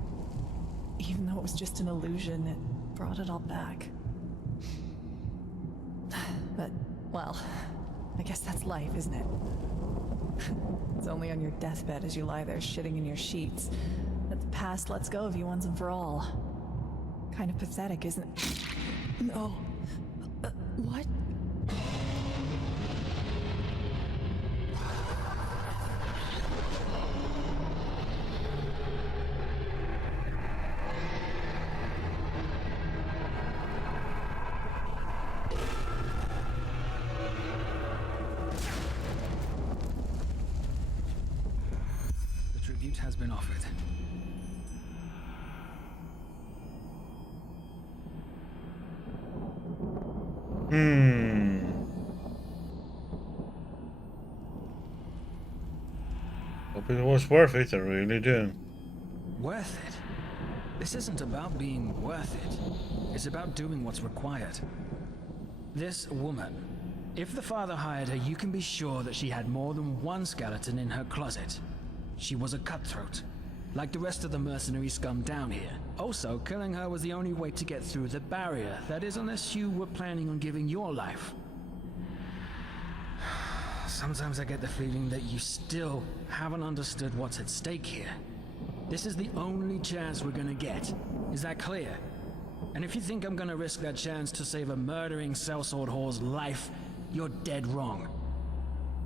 even though it was just an illusion, it brought it all back. But, well, I guess that's life, isn't it? It's only on your deathbed as you lie there shitting in your sheets that the past lets go of you once and for all. Kind of pathetic, isn't it? No. What? The tribute has been offered. Hope it was worth it, I really do. Worth it? This isn't about being worth it. It's about doing what's required. This woman, if the father hired her, you can be sure that she had more than one skeleton in her closet. She was a cutthroat, like the rest of the mercenary scum down here. Also, killing her was the only way to get through the barrier. That is, unless you were planning on giving your life. Sometimes I get the feeling that you still haven't understood what's at stake here. This is the only chance we're gonna get. Is that clear? And if you think I'm gonna risk that chance to save a murdering sellsword whore's life, you're dead wrong.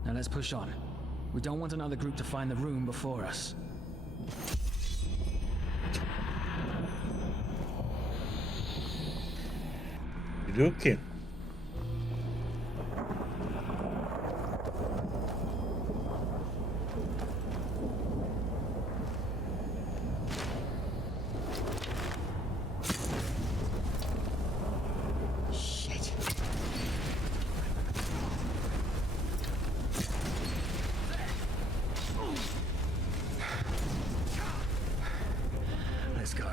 Now let's push on. We don't want another group to find the room before us. Okay. Let's go.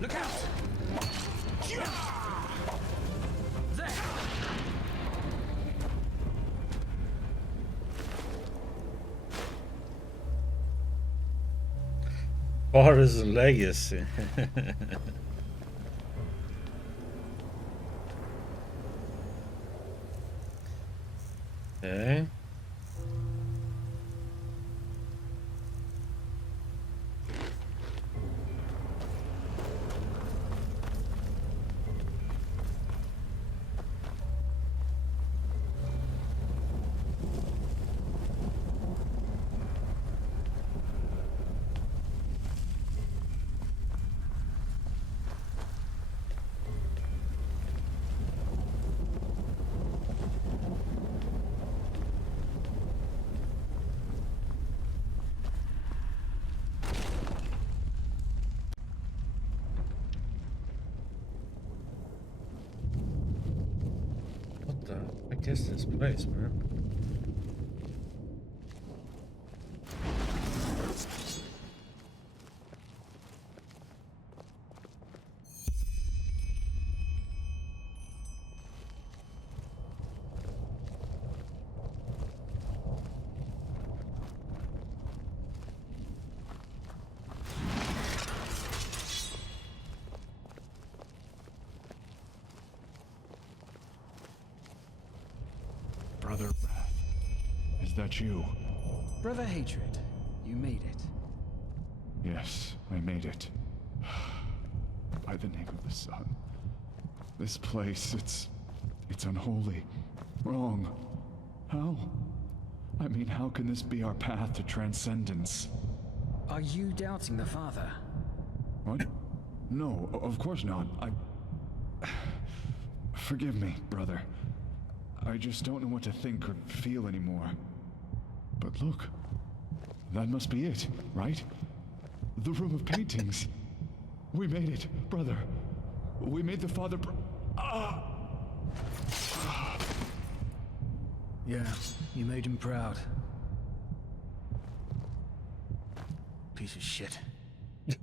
Look out! Look out! There! Father's legacy. Okay. What the heck is this place, man? Brother Wrath, is that you? Brother Hatred, you made it. Yes, I made it. By the name of the sun. This place, it's unholy. Wrong. How? I mean, how can this be our path to transcendence? Are you doubting the father? What? No, of course not. Forgive me, brother. I just don't know what to think or feel anymore. But look, that must be it, right? The room of paintings. We made it, brother. We made the father. Yeah, you made him proud. Piece of shit. Do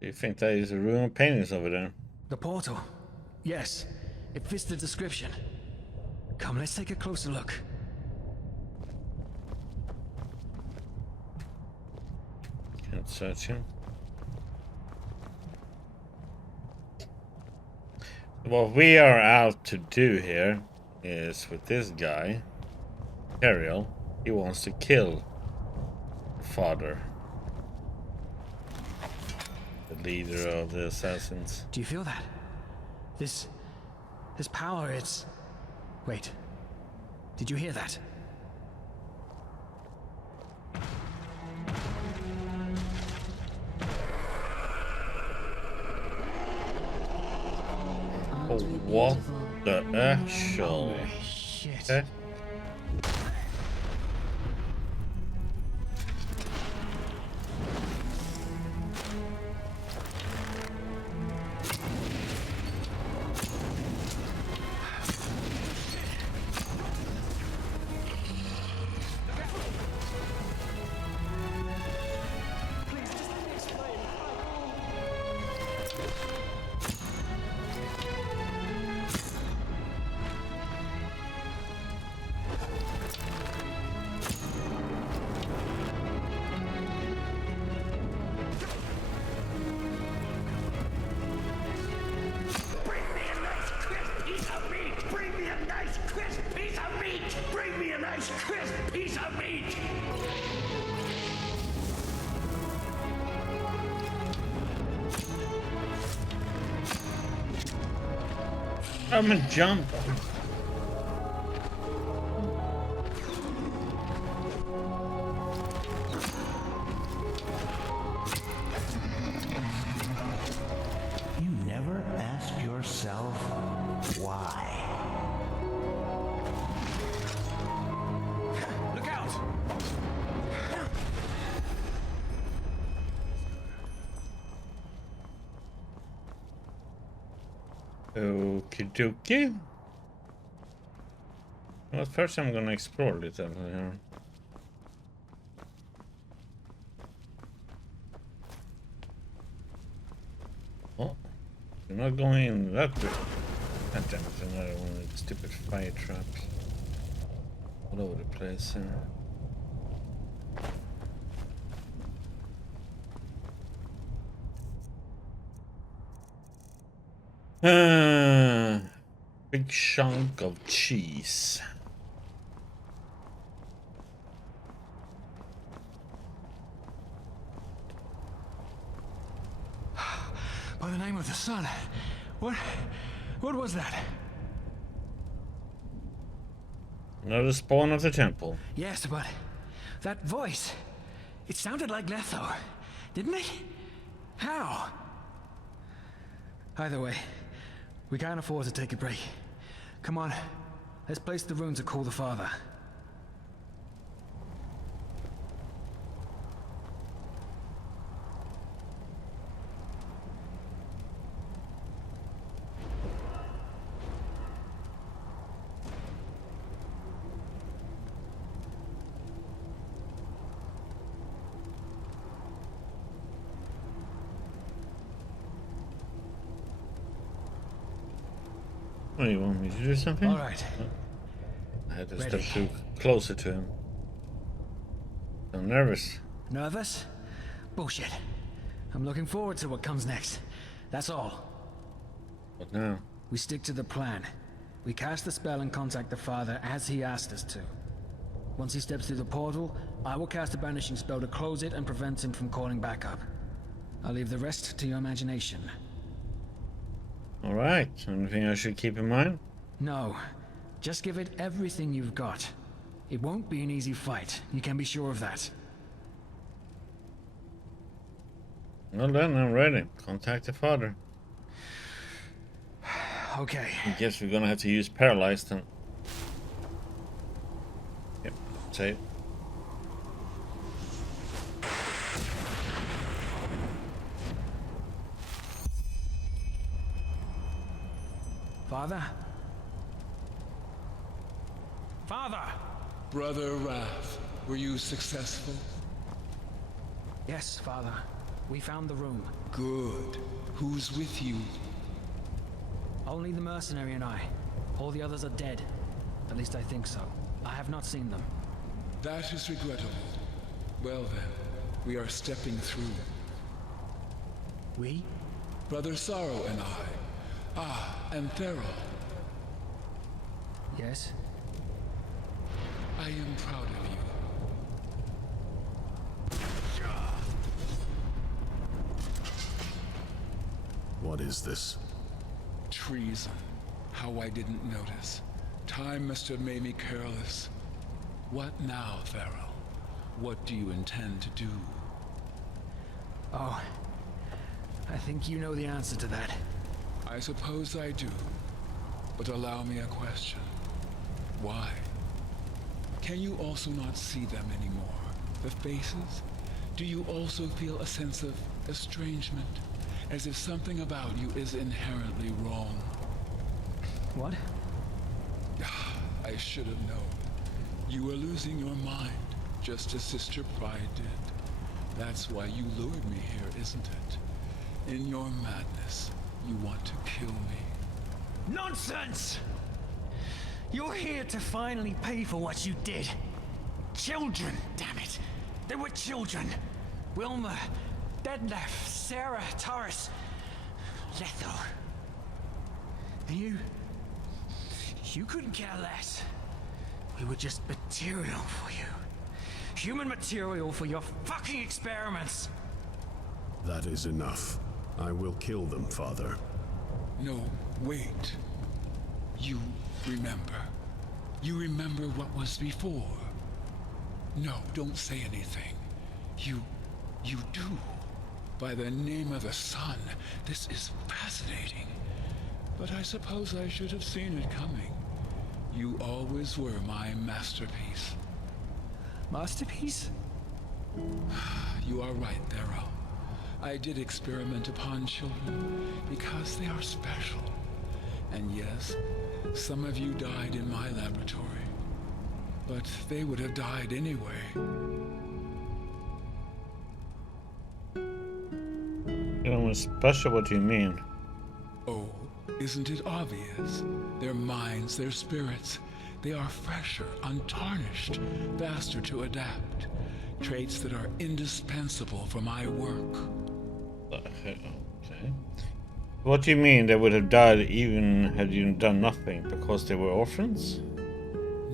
you think that is a room of paintings over there? The portal. Yes, it fits the description. Come, let's take a closer look. Can't search him. What we are out to do here is with this guy, Ariel. He wants to kill the father, the leader of the assassins. Do you feel that? This power, it's... Wait. Did you hear that? Oh, what the actual... Shit. Okay. I'm gonna jump. You never ask yourself why. Look out! Okie dokie. Well, first I'm gonna explore a little here. Oh, you're not going in that way. God damn it, another one of the stupid fire traps. All over the place here. Big chunk of cheese. By the name of the sun. What was that? Another spawn of the temple. Yes, but that voice, it sounded like Letho, didn't it? How? Either way, we can't afford to take a break. Come on, let's place the rune to call the father. Oh, you want me to do something? All right. I had to Ready. step too closer to him. I'm nervous. Nervous? Bullshit. I'm looking forward to what comes next. That's all. What now? We stick to the plan. We cast the spell and contact the father as he asked us to. Once he steps through the portal, I will cast a banishing spell to close it and prevent him from calling back up. I'll leave the rest to your imagination. Alright, anything I should keep in mind? No. Just give it everything you've got. It won't be an easy fight. You can be sure of that. Well then, I'm ready. Contact the father. Okay. I guess we're gonna have to use Paralyzed then. Yep, save. Father? Father! Brother Wrath, were you successful? Yes, Father. We found the room. Good. Who's with you? Only the mercenary and I. All the others are dead. At least I think so. I have not seen them. That is regrettable. Well then, we are stepping through. We? Brother Sorrow and I. Ah, and Enderal. Yes? I am proud of you. What is this? Treason. How I didn't notice. Time must have made me careless. What now, Enderal? What do you intend to do? Oh, I think you know the answer to that. I suppose I do. But allow me a question. Why? Can you also not see them anymore? The faces? Do you also feel a sense of estrangement? As if something about you is inherently wrong? What? I should have known. You were losing your mind, just as Sister Pride did. That's why you lured me here, isn't it? In your madness, you want to kill me. Nonsense! You're here to finally pay for what you did. Children, damn it. They were children. Wilma, Detlef, Sarah, Taurus, Letho. And you couldn't care less. We were just material for you. Human material for your fucking experiments. That is enough. I will kill them, Father. No, wait. You remember. You remember what was before. No, don't say anything. You do. By the name of the sun, this is fascinating. But I suppose I should have seen it coming. You always were my masterpiece. Masterpiece? You are right, Enderal. I did experiment upon children because they are special. And yes, some of you died in my laboratory. But they would have died anyway. Special, what do you mean? Oh, isn't it obvious? Their minds, their spirits, they are fresher, untarnished, faster to adapt. Traits that are indispensable for my work. Okay. What do you mean they would have died even had you done nothing? Because they were orphans?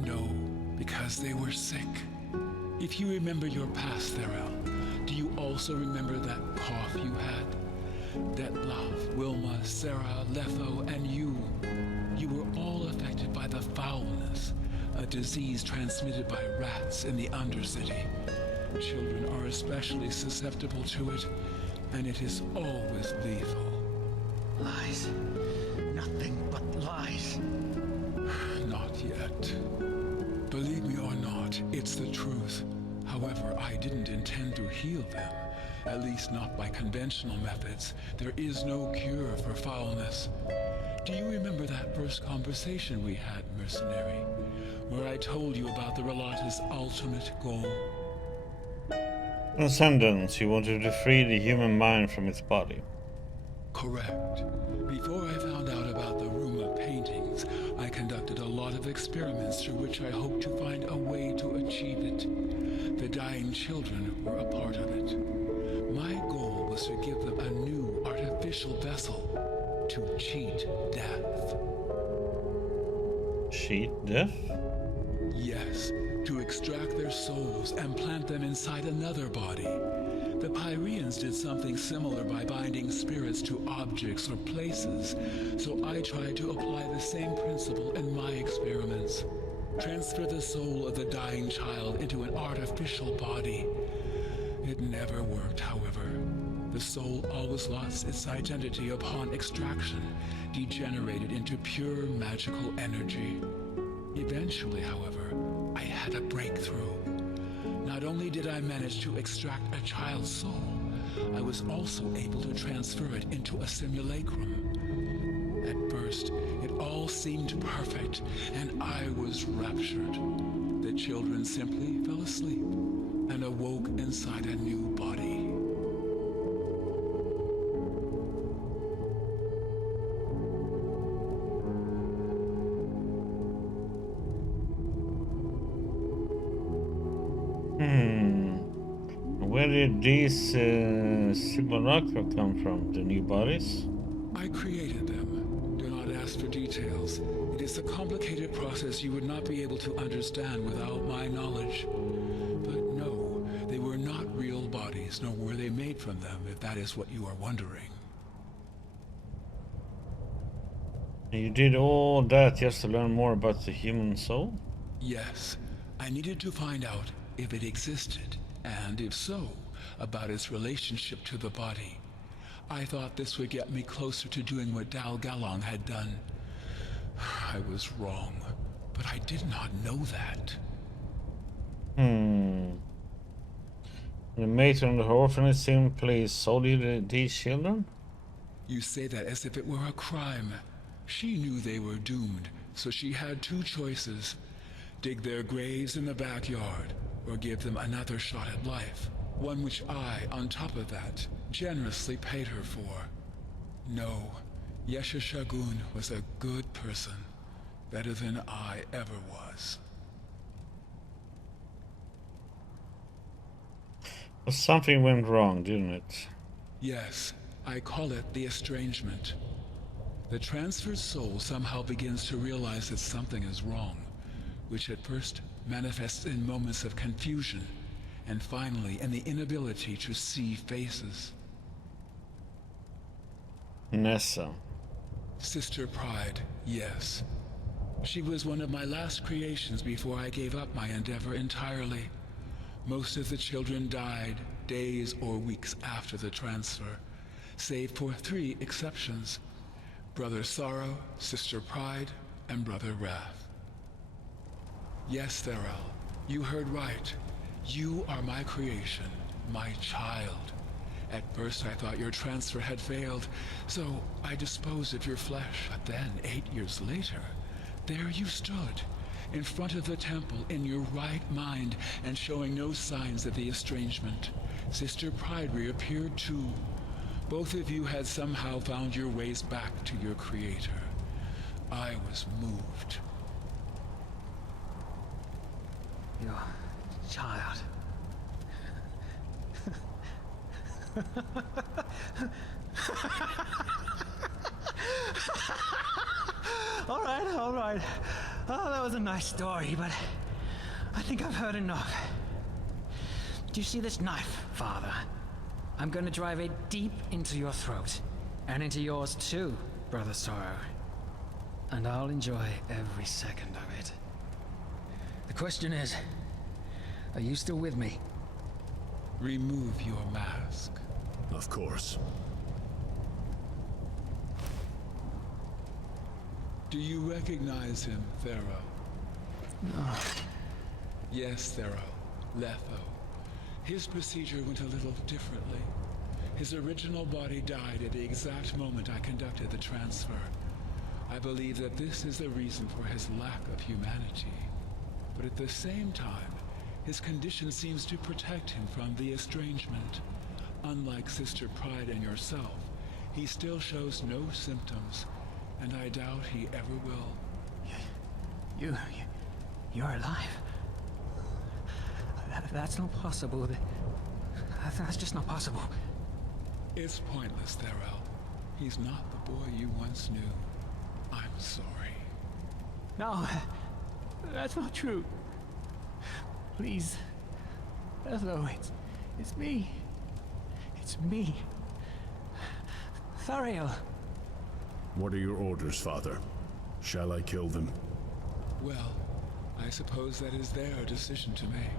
No, because they were sick. If you remember your past, Enderal, do you also remember that cough you had? Detlef, Wilma, Sarah, Letho, and you. You were all affected by the foulness, a disease transmitted by rats in the Undercity. Children are especially susceptible to it, and it is always lethal. Lies. Nothing but lies. Not yet. Believe me or not, it's the truth. However, I didn't intend to heal them. At least not by conventional methods. There is no cure for foulness. Do you remember that first conversation we had, mercenary? Where I told you about the Relata's ultimate goal? Ascendance, you wanted to free the human mind from its body. Correct. Before I found out about the room of paintings, I conducted a lot of experiments through which I hoped to find a way to achieve it. The dying children were a part of it. My goal was to give them a new artificial vessel to cheat death. Cheat death? Yes, to extract their souls and plant them inside another body. The Pyreans did something similar by binding spirits to objects or places, so I tried to apply the same principle in my experiments. Transfer the soul of the dying child into an artificial body. It never worked, however. The soul always lost its identity upon extraction, degenerated into pure magical energy. Eventually, however, I had a breakthrough. Not only did I manage to extract a child's soul, I was also able to transfer it into a simulacrum. At first, it all seemed perfect, and I was raptured. The children simply fell asleep and awoke inside a new body. Where did these simulacra come from? The new bodies? I created them. Do not ask for details. It is a complicated process you would not be able to understand without my knowledge. But no, they were not real bodies, nor were they made from them, if that is what you are wondering. You did all that just to learn more about the human soul? Yes, I needed to find out if it existed, and if so, about its relationship to the body. I thought this would get me closer to doing what Dal Galong had done. I was wrong, but I did not know that. The matron of the orphanage simply sold you these children? You say that as if it were a crime. She knew they were doomed, so she had two choices. Dig their graves in the backyard, or give them another shot at life. One which I, on top of that, generously paid her for. No, Yesha Shagun was a good person. Better than I ever was. Well, something went wrong, didn't it? Yes, I call it the estrangement. The transferred soul somehow begins to realize that something is wrong, which at first manifests in moments of confusion, and finally in the inability to see faces. Nessa. Sister Pride, yes. She was one of my last creations before I gave up my endeavor entirely. Most of the children died days or weeks after the transfer, save for 3 exceptions. Brother Sorrow, Sister Pride, and Brother Wrath. Yes, Theral, you heard right. You are my creation, my child. At first I thought your transfer had failed, so I disposed of your flesh. But then, 8 years later, there you stood, in front of the temple, in your right mind, and showing no signs of the estrangement. Sister Pride reappeared too. Both of you had somehow found your ways back to your creator. I was moved. Your child. All right. Oh, that was a nice story, but I think I've heard enough. Do you see this knife, Father? I'm gonna drive it deep into your throat. And into yours too, Brother Sorrow. And I'll enjoy every second of it. The question is, are you still with me? Remove your mask. Of course. Do you recognize him, Thero? No. Yes, Thero. Letho. His procedure went a little differently. His original body died at the exact moment I conducted the transfer. I believe that this is the reason for his lack of humanity. But at the same time, his condition seems to protect him from the estrangement. Unlike Sister Pride and yourself, he still shows no symptoms, and I doubt he ever will. You're alive? That's not possible. That's just not possible. It's pointless, Therel. He's not the boy you once knew. I'm sorry. No, that's not true. Please. Hello, it's me. It's me. Thariel. What are your orders, Father? Shall I kill them? Well, I suppose that is their decision to make.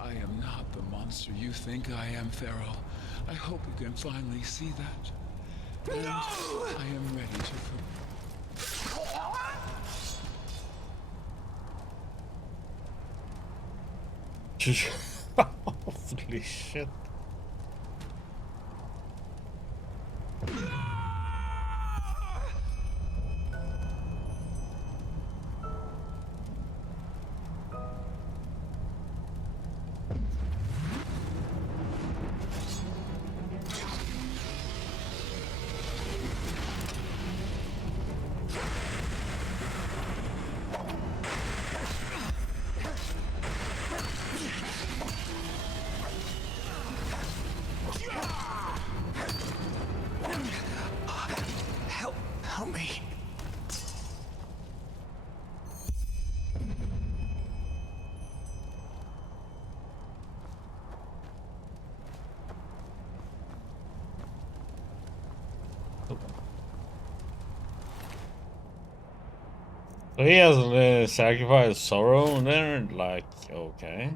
I am not the monster you think I am, Theriel. I hope you can finally see that. And I am ready to... Holy shit. So he has sacrificed sorrow there, like, okay.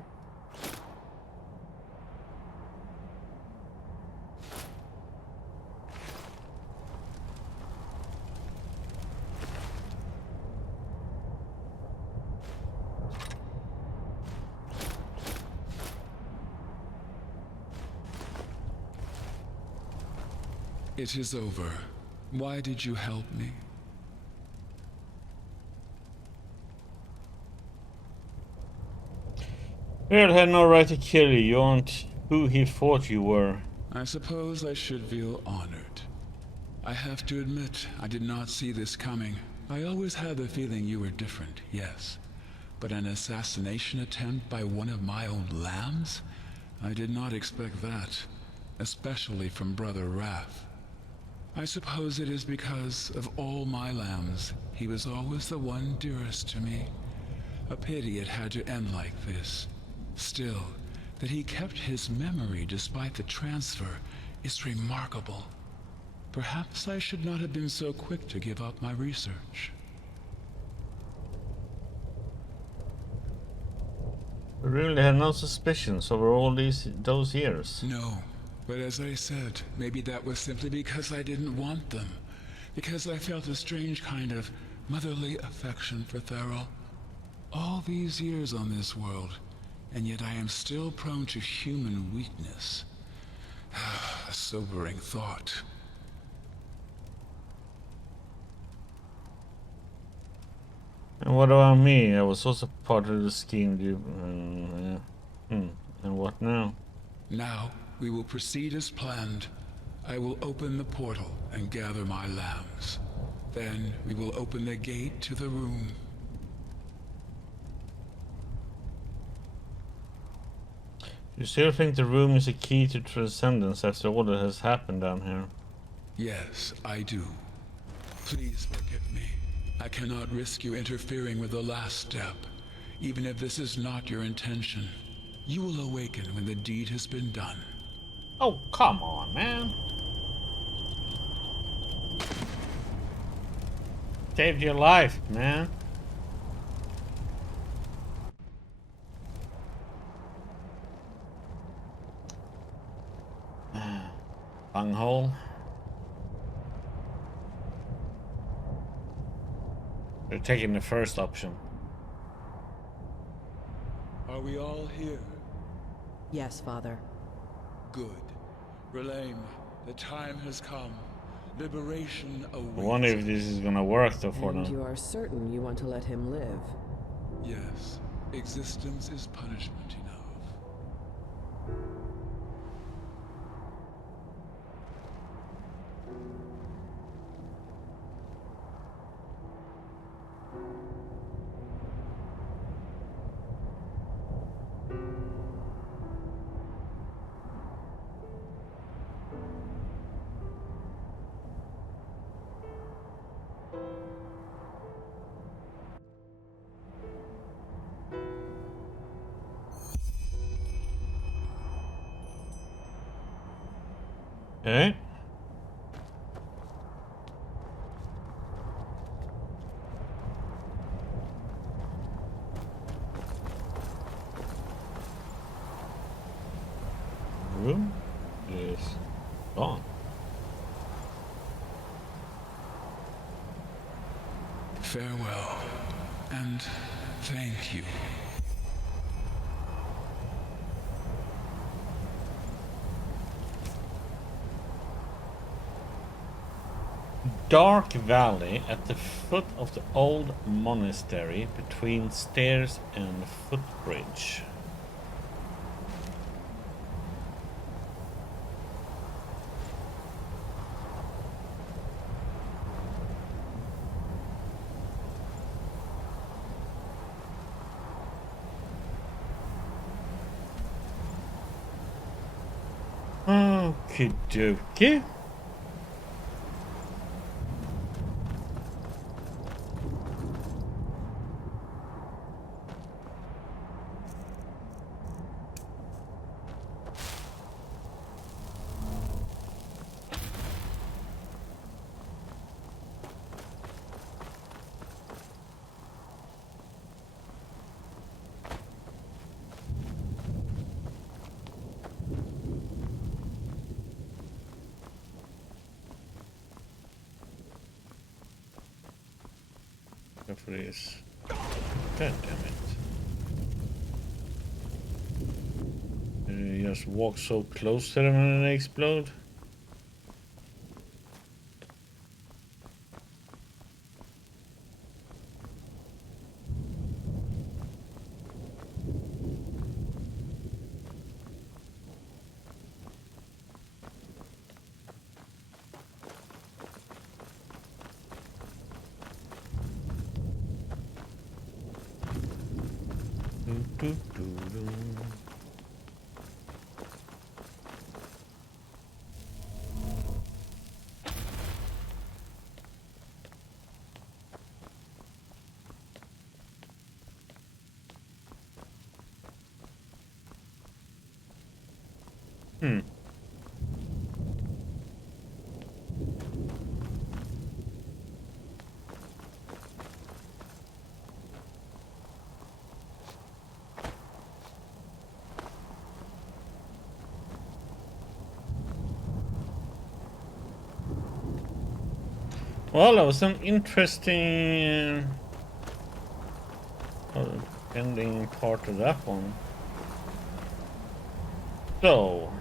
It is over. Why did you help me? Beard had no right to kill you. You aren't who he thought you were. I suppose I should feel honored. I have to admit, I did not see this coming. I always had the feeling you were different, yes. But an assassination attempt by one of my own lambs? I did not expect that, especially from Brother Wrath. I suppose it is because of all my lambs, he was always the one dearest to me. A pity it had to end like this. Still, that he kept his memory despite the transfer is remarkable. Perhaps I should not have been so quick to give up my research. We really had no suspicions over all those years. No, but as I said, maybe that was simply because I didn't want them. Because I felt a strange kind of motherly affection for Thurl. All these years on this world, and yet I am still prone to human weakness. A sobering thought. And what about me? I was also part of the scheme. And what now? Now, we will proceed as planned. I will open the portal and gather my lambs. Then we will open the gate to the room. You still think the room is a key to transcendence after all that has happened down here? Yes, I do. Please forgive me. I cannot risk you interfering with the last step, even if this is not your intention. You will awaken when the deed has been done. Oh, come on, man. Saved your life, man. Bunghole. They're taking the first option. Are we all here? Yes, Father. Good. Relaim, the time has come. Liberation awaits. I wonder if this is gonna work though for And them. you are certain you want to let him live? Yes. Existence is punishment enough. Okay. Room is gone. Farewell, and thank you. Dark valley at the foot of the old monastery between stairs and footbridge. Okie dokie. for this. God damn it. You just walk so close to them and they explode? Well, that was some interesting ending part of that one. So,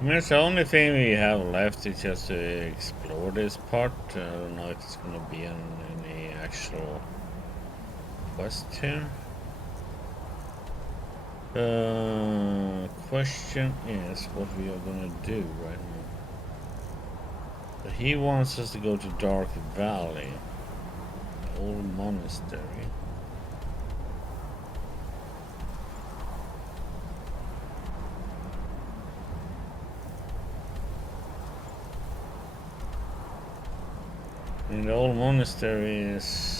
I mean, it's the only thing we have left is just to explore this part. I don't know if it's gonna be on any actual quest here. Question is what we are gonna do right now. So he wants us to go to Dark Valley, the old monastery. And the old monastery is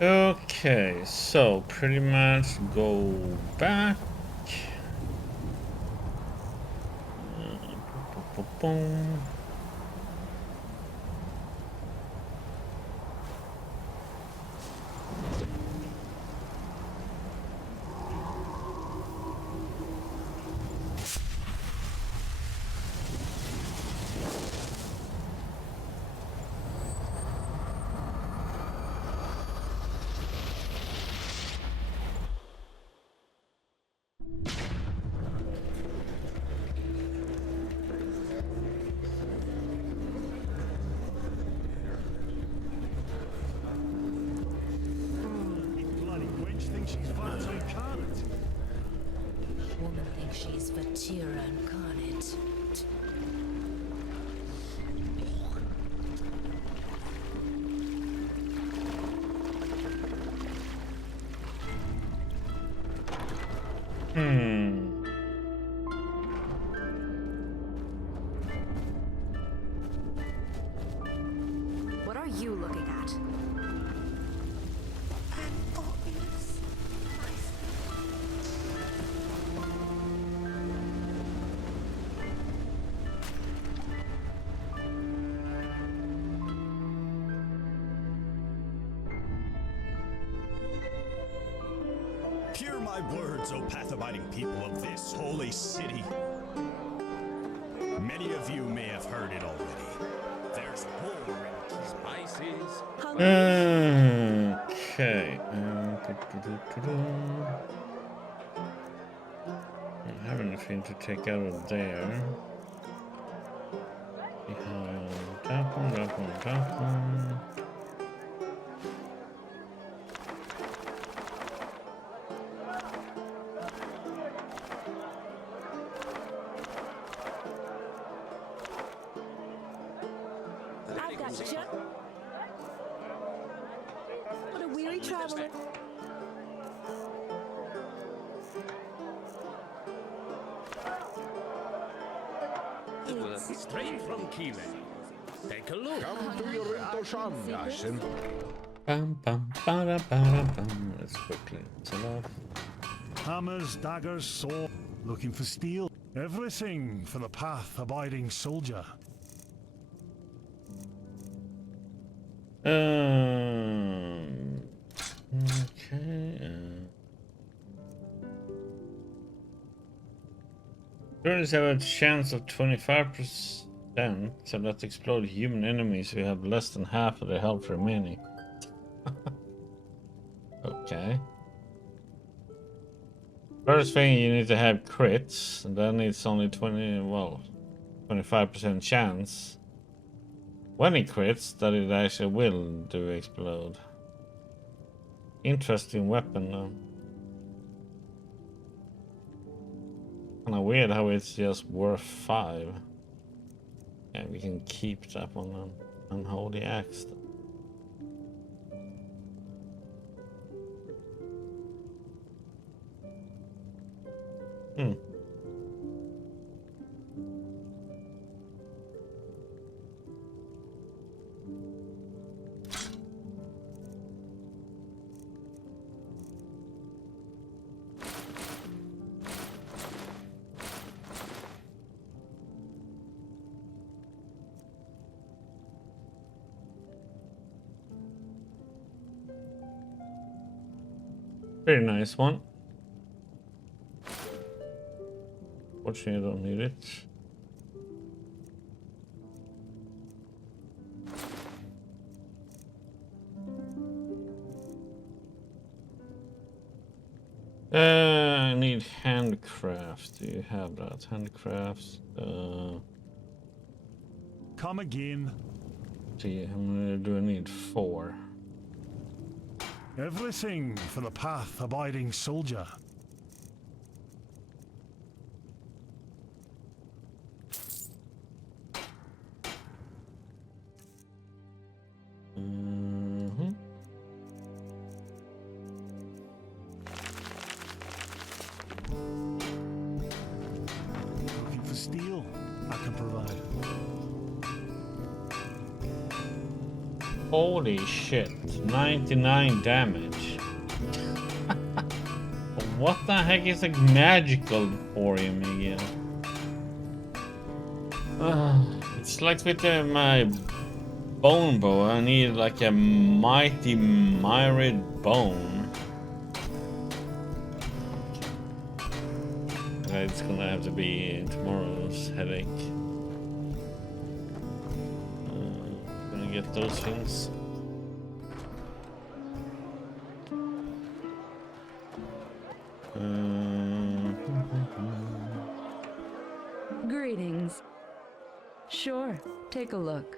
okay, so pretty much go back. Boom. Woman thinks she's Vatira incarnate. What are you looking at? Hear my words, O path-abiding people of this holy city. Many of you may have heard it already. There's war in spices. Okay. I have anything to take out of there. We have that one, that one, that one. I've got just... What a weary traveler. Straight from Kile. Take a look. Come to your Sham, Yashin. Bam, bam, bada, bada, bam. Let's quickly sell off. Hammers, daggers, sword. Looking for steel. Everything for the path-abiding soldier. Okay. Drones have a chance of 25%, so let's explode human enemies who have less than half of their health remaining. Okay. First thing, you need to have crits, and then it's only 25% chance when it crits that it actually will do explode. Interesting weapon though. Kinda weird how it's just worth 5. Yeah, we can keep that one on Unholy Axe. Hmm. Very nice one. Fortunately, I don't need it. I need handcraft. Do you have that? Handcraft. Come again. See, how many do I need? 4. Everything for the path-abiding soldier. Looking for steel? I can provide. Holy shit, 99 damage. What the heck is a magical emporium again? It's like with my bone bow, I need like a mighty myriad bone. It's gonna have to be tomorrow's headache. Get those things. Greetings. Sure, take a look.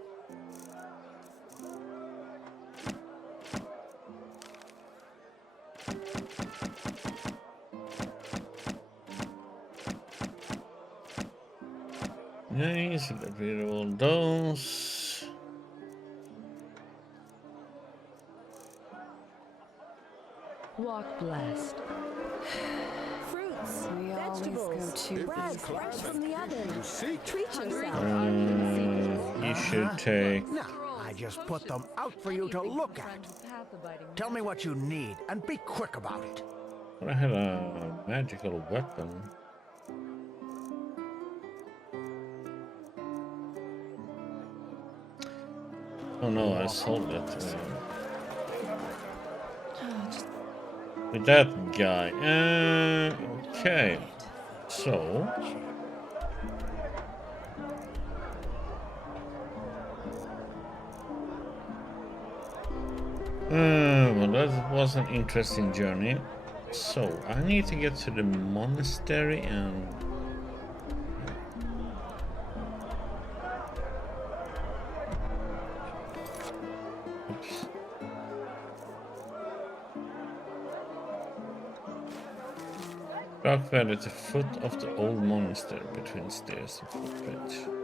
Nice, get rid of all those. Walk blessed. Fruits, We always vegetables, go to bread fresh from the oven. Treat yourself. You should take. No, I just put them out for you to look at. Tell me what you need, and be quick about it. I had a magical weapon. Oh no, I sold it. With that guy. Okay. So. Well, that was an interesting journey. So, I need to get to the monastery and... Oops. Rock bed at the foot of the old monastery between stairs and footbridge.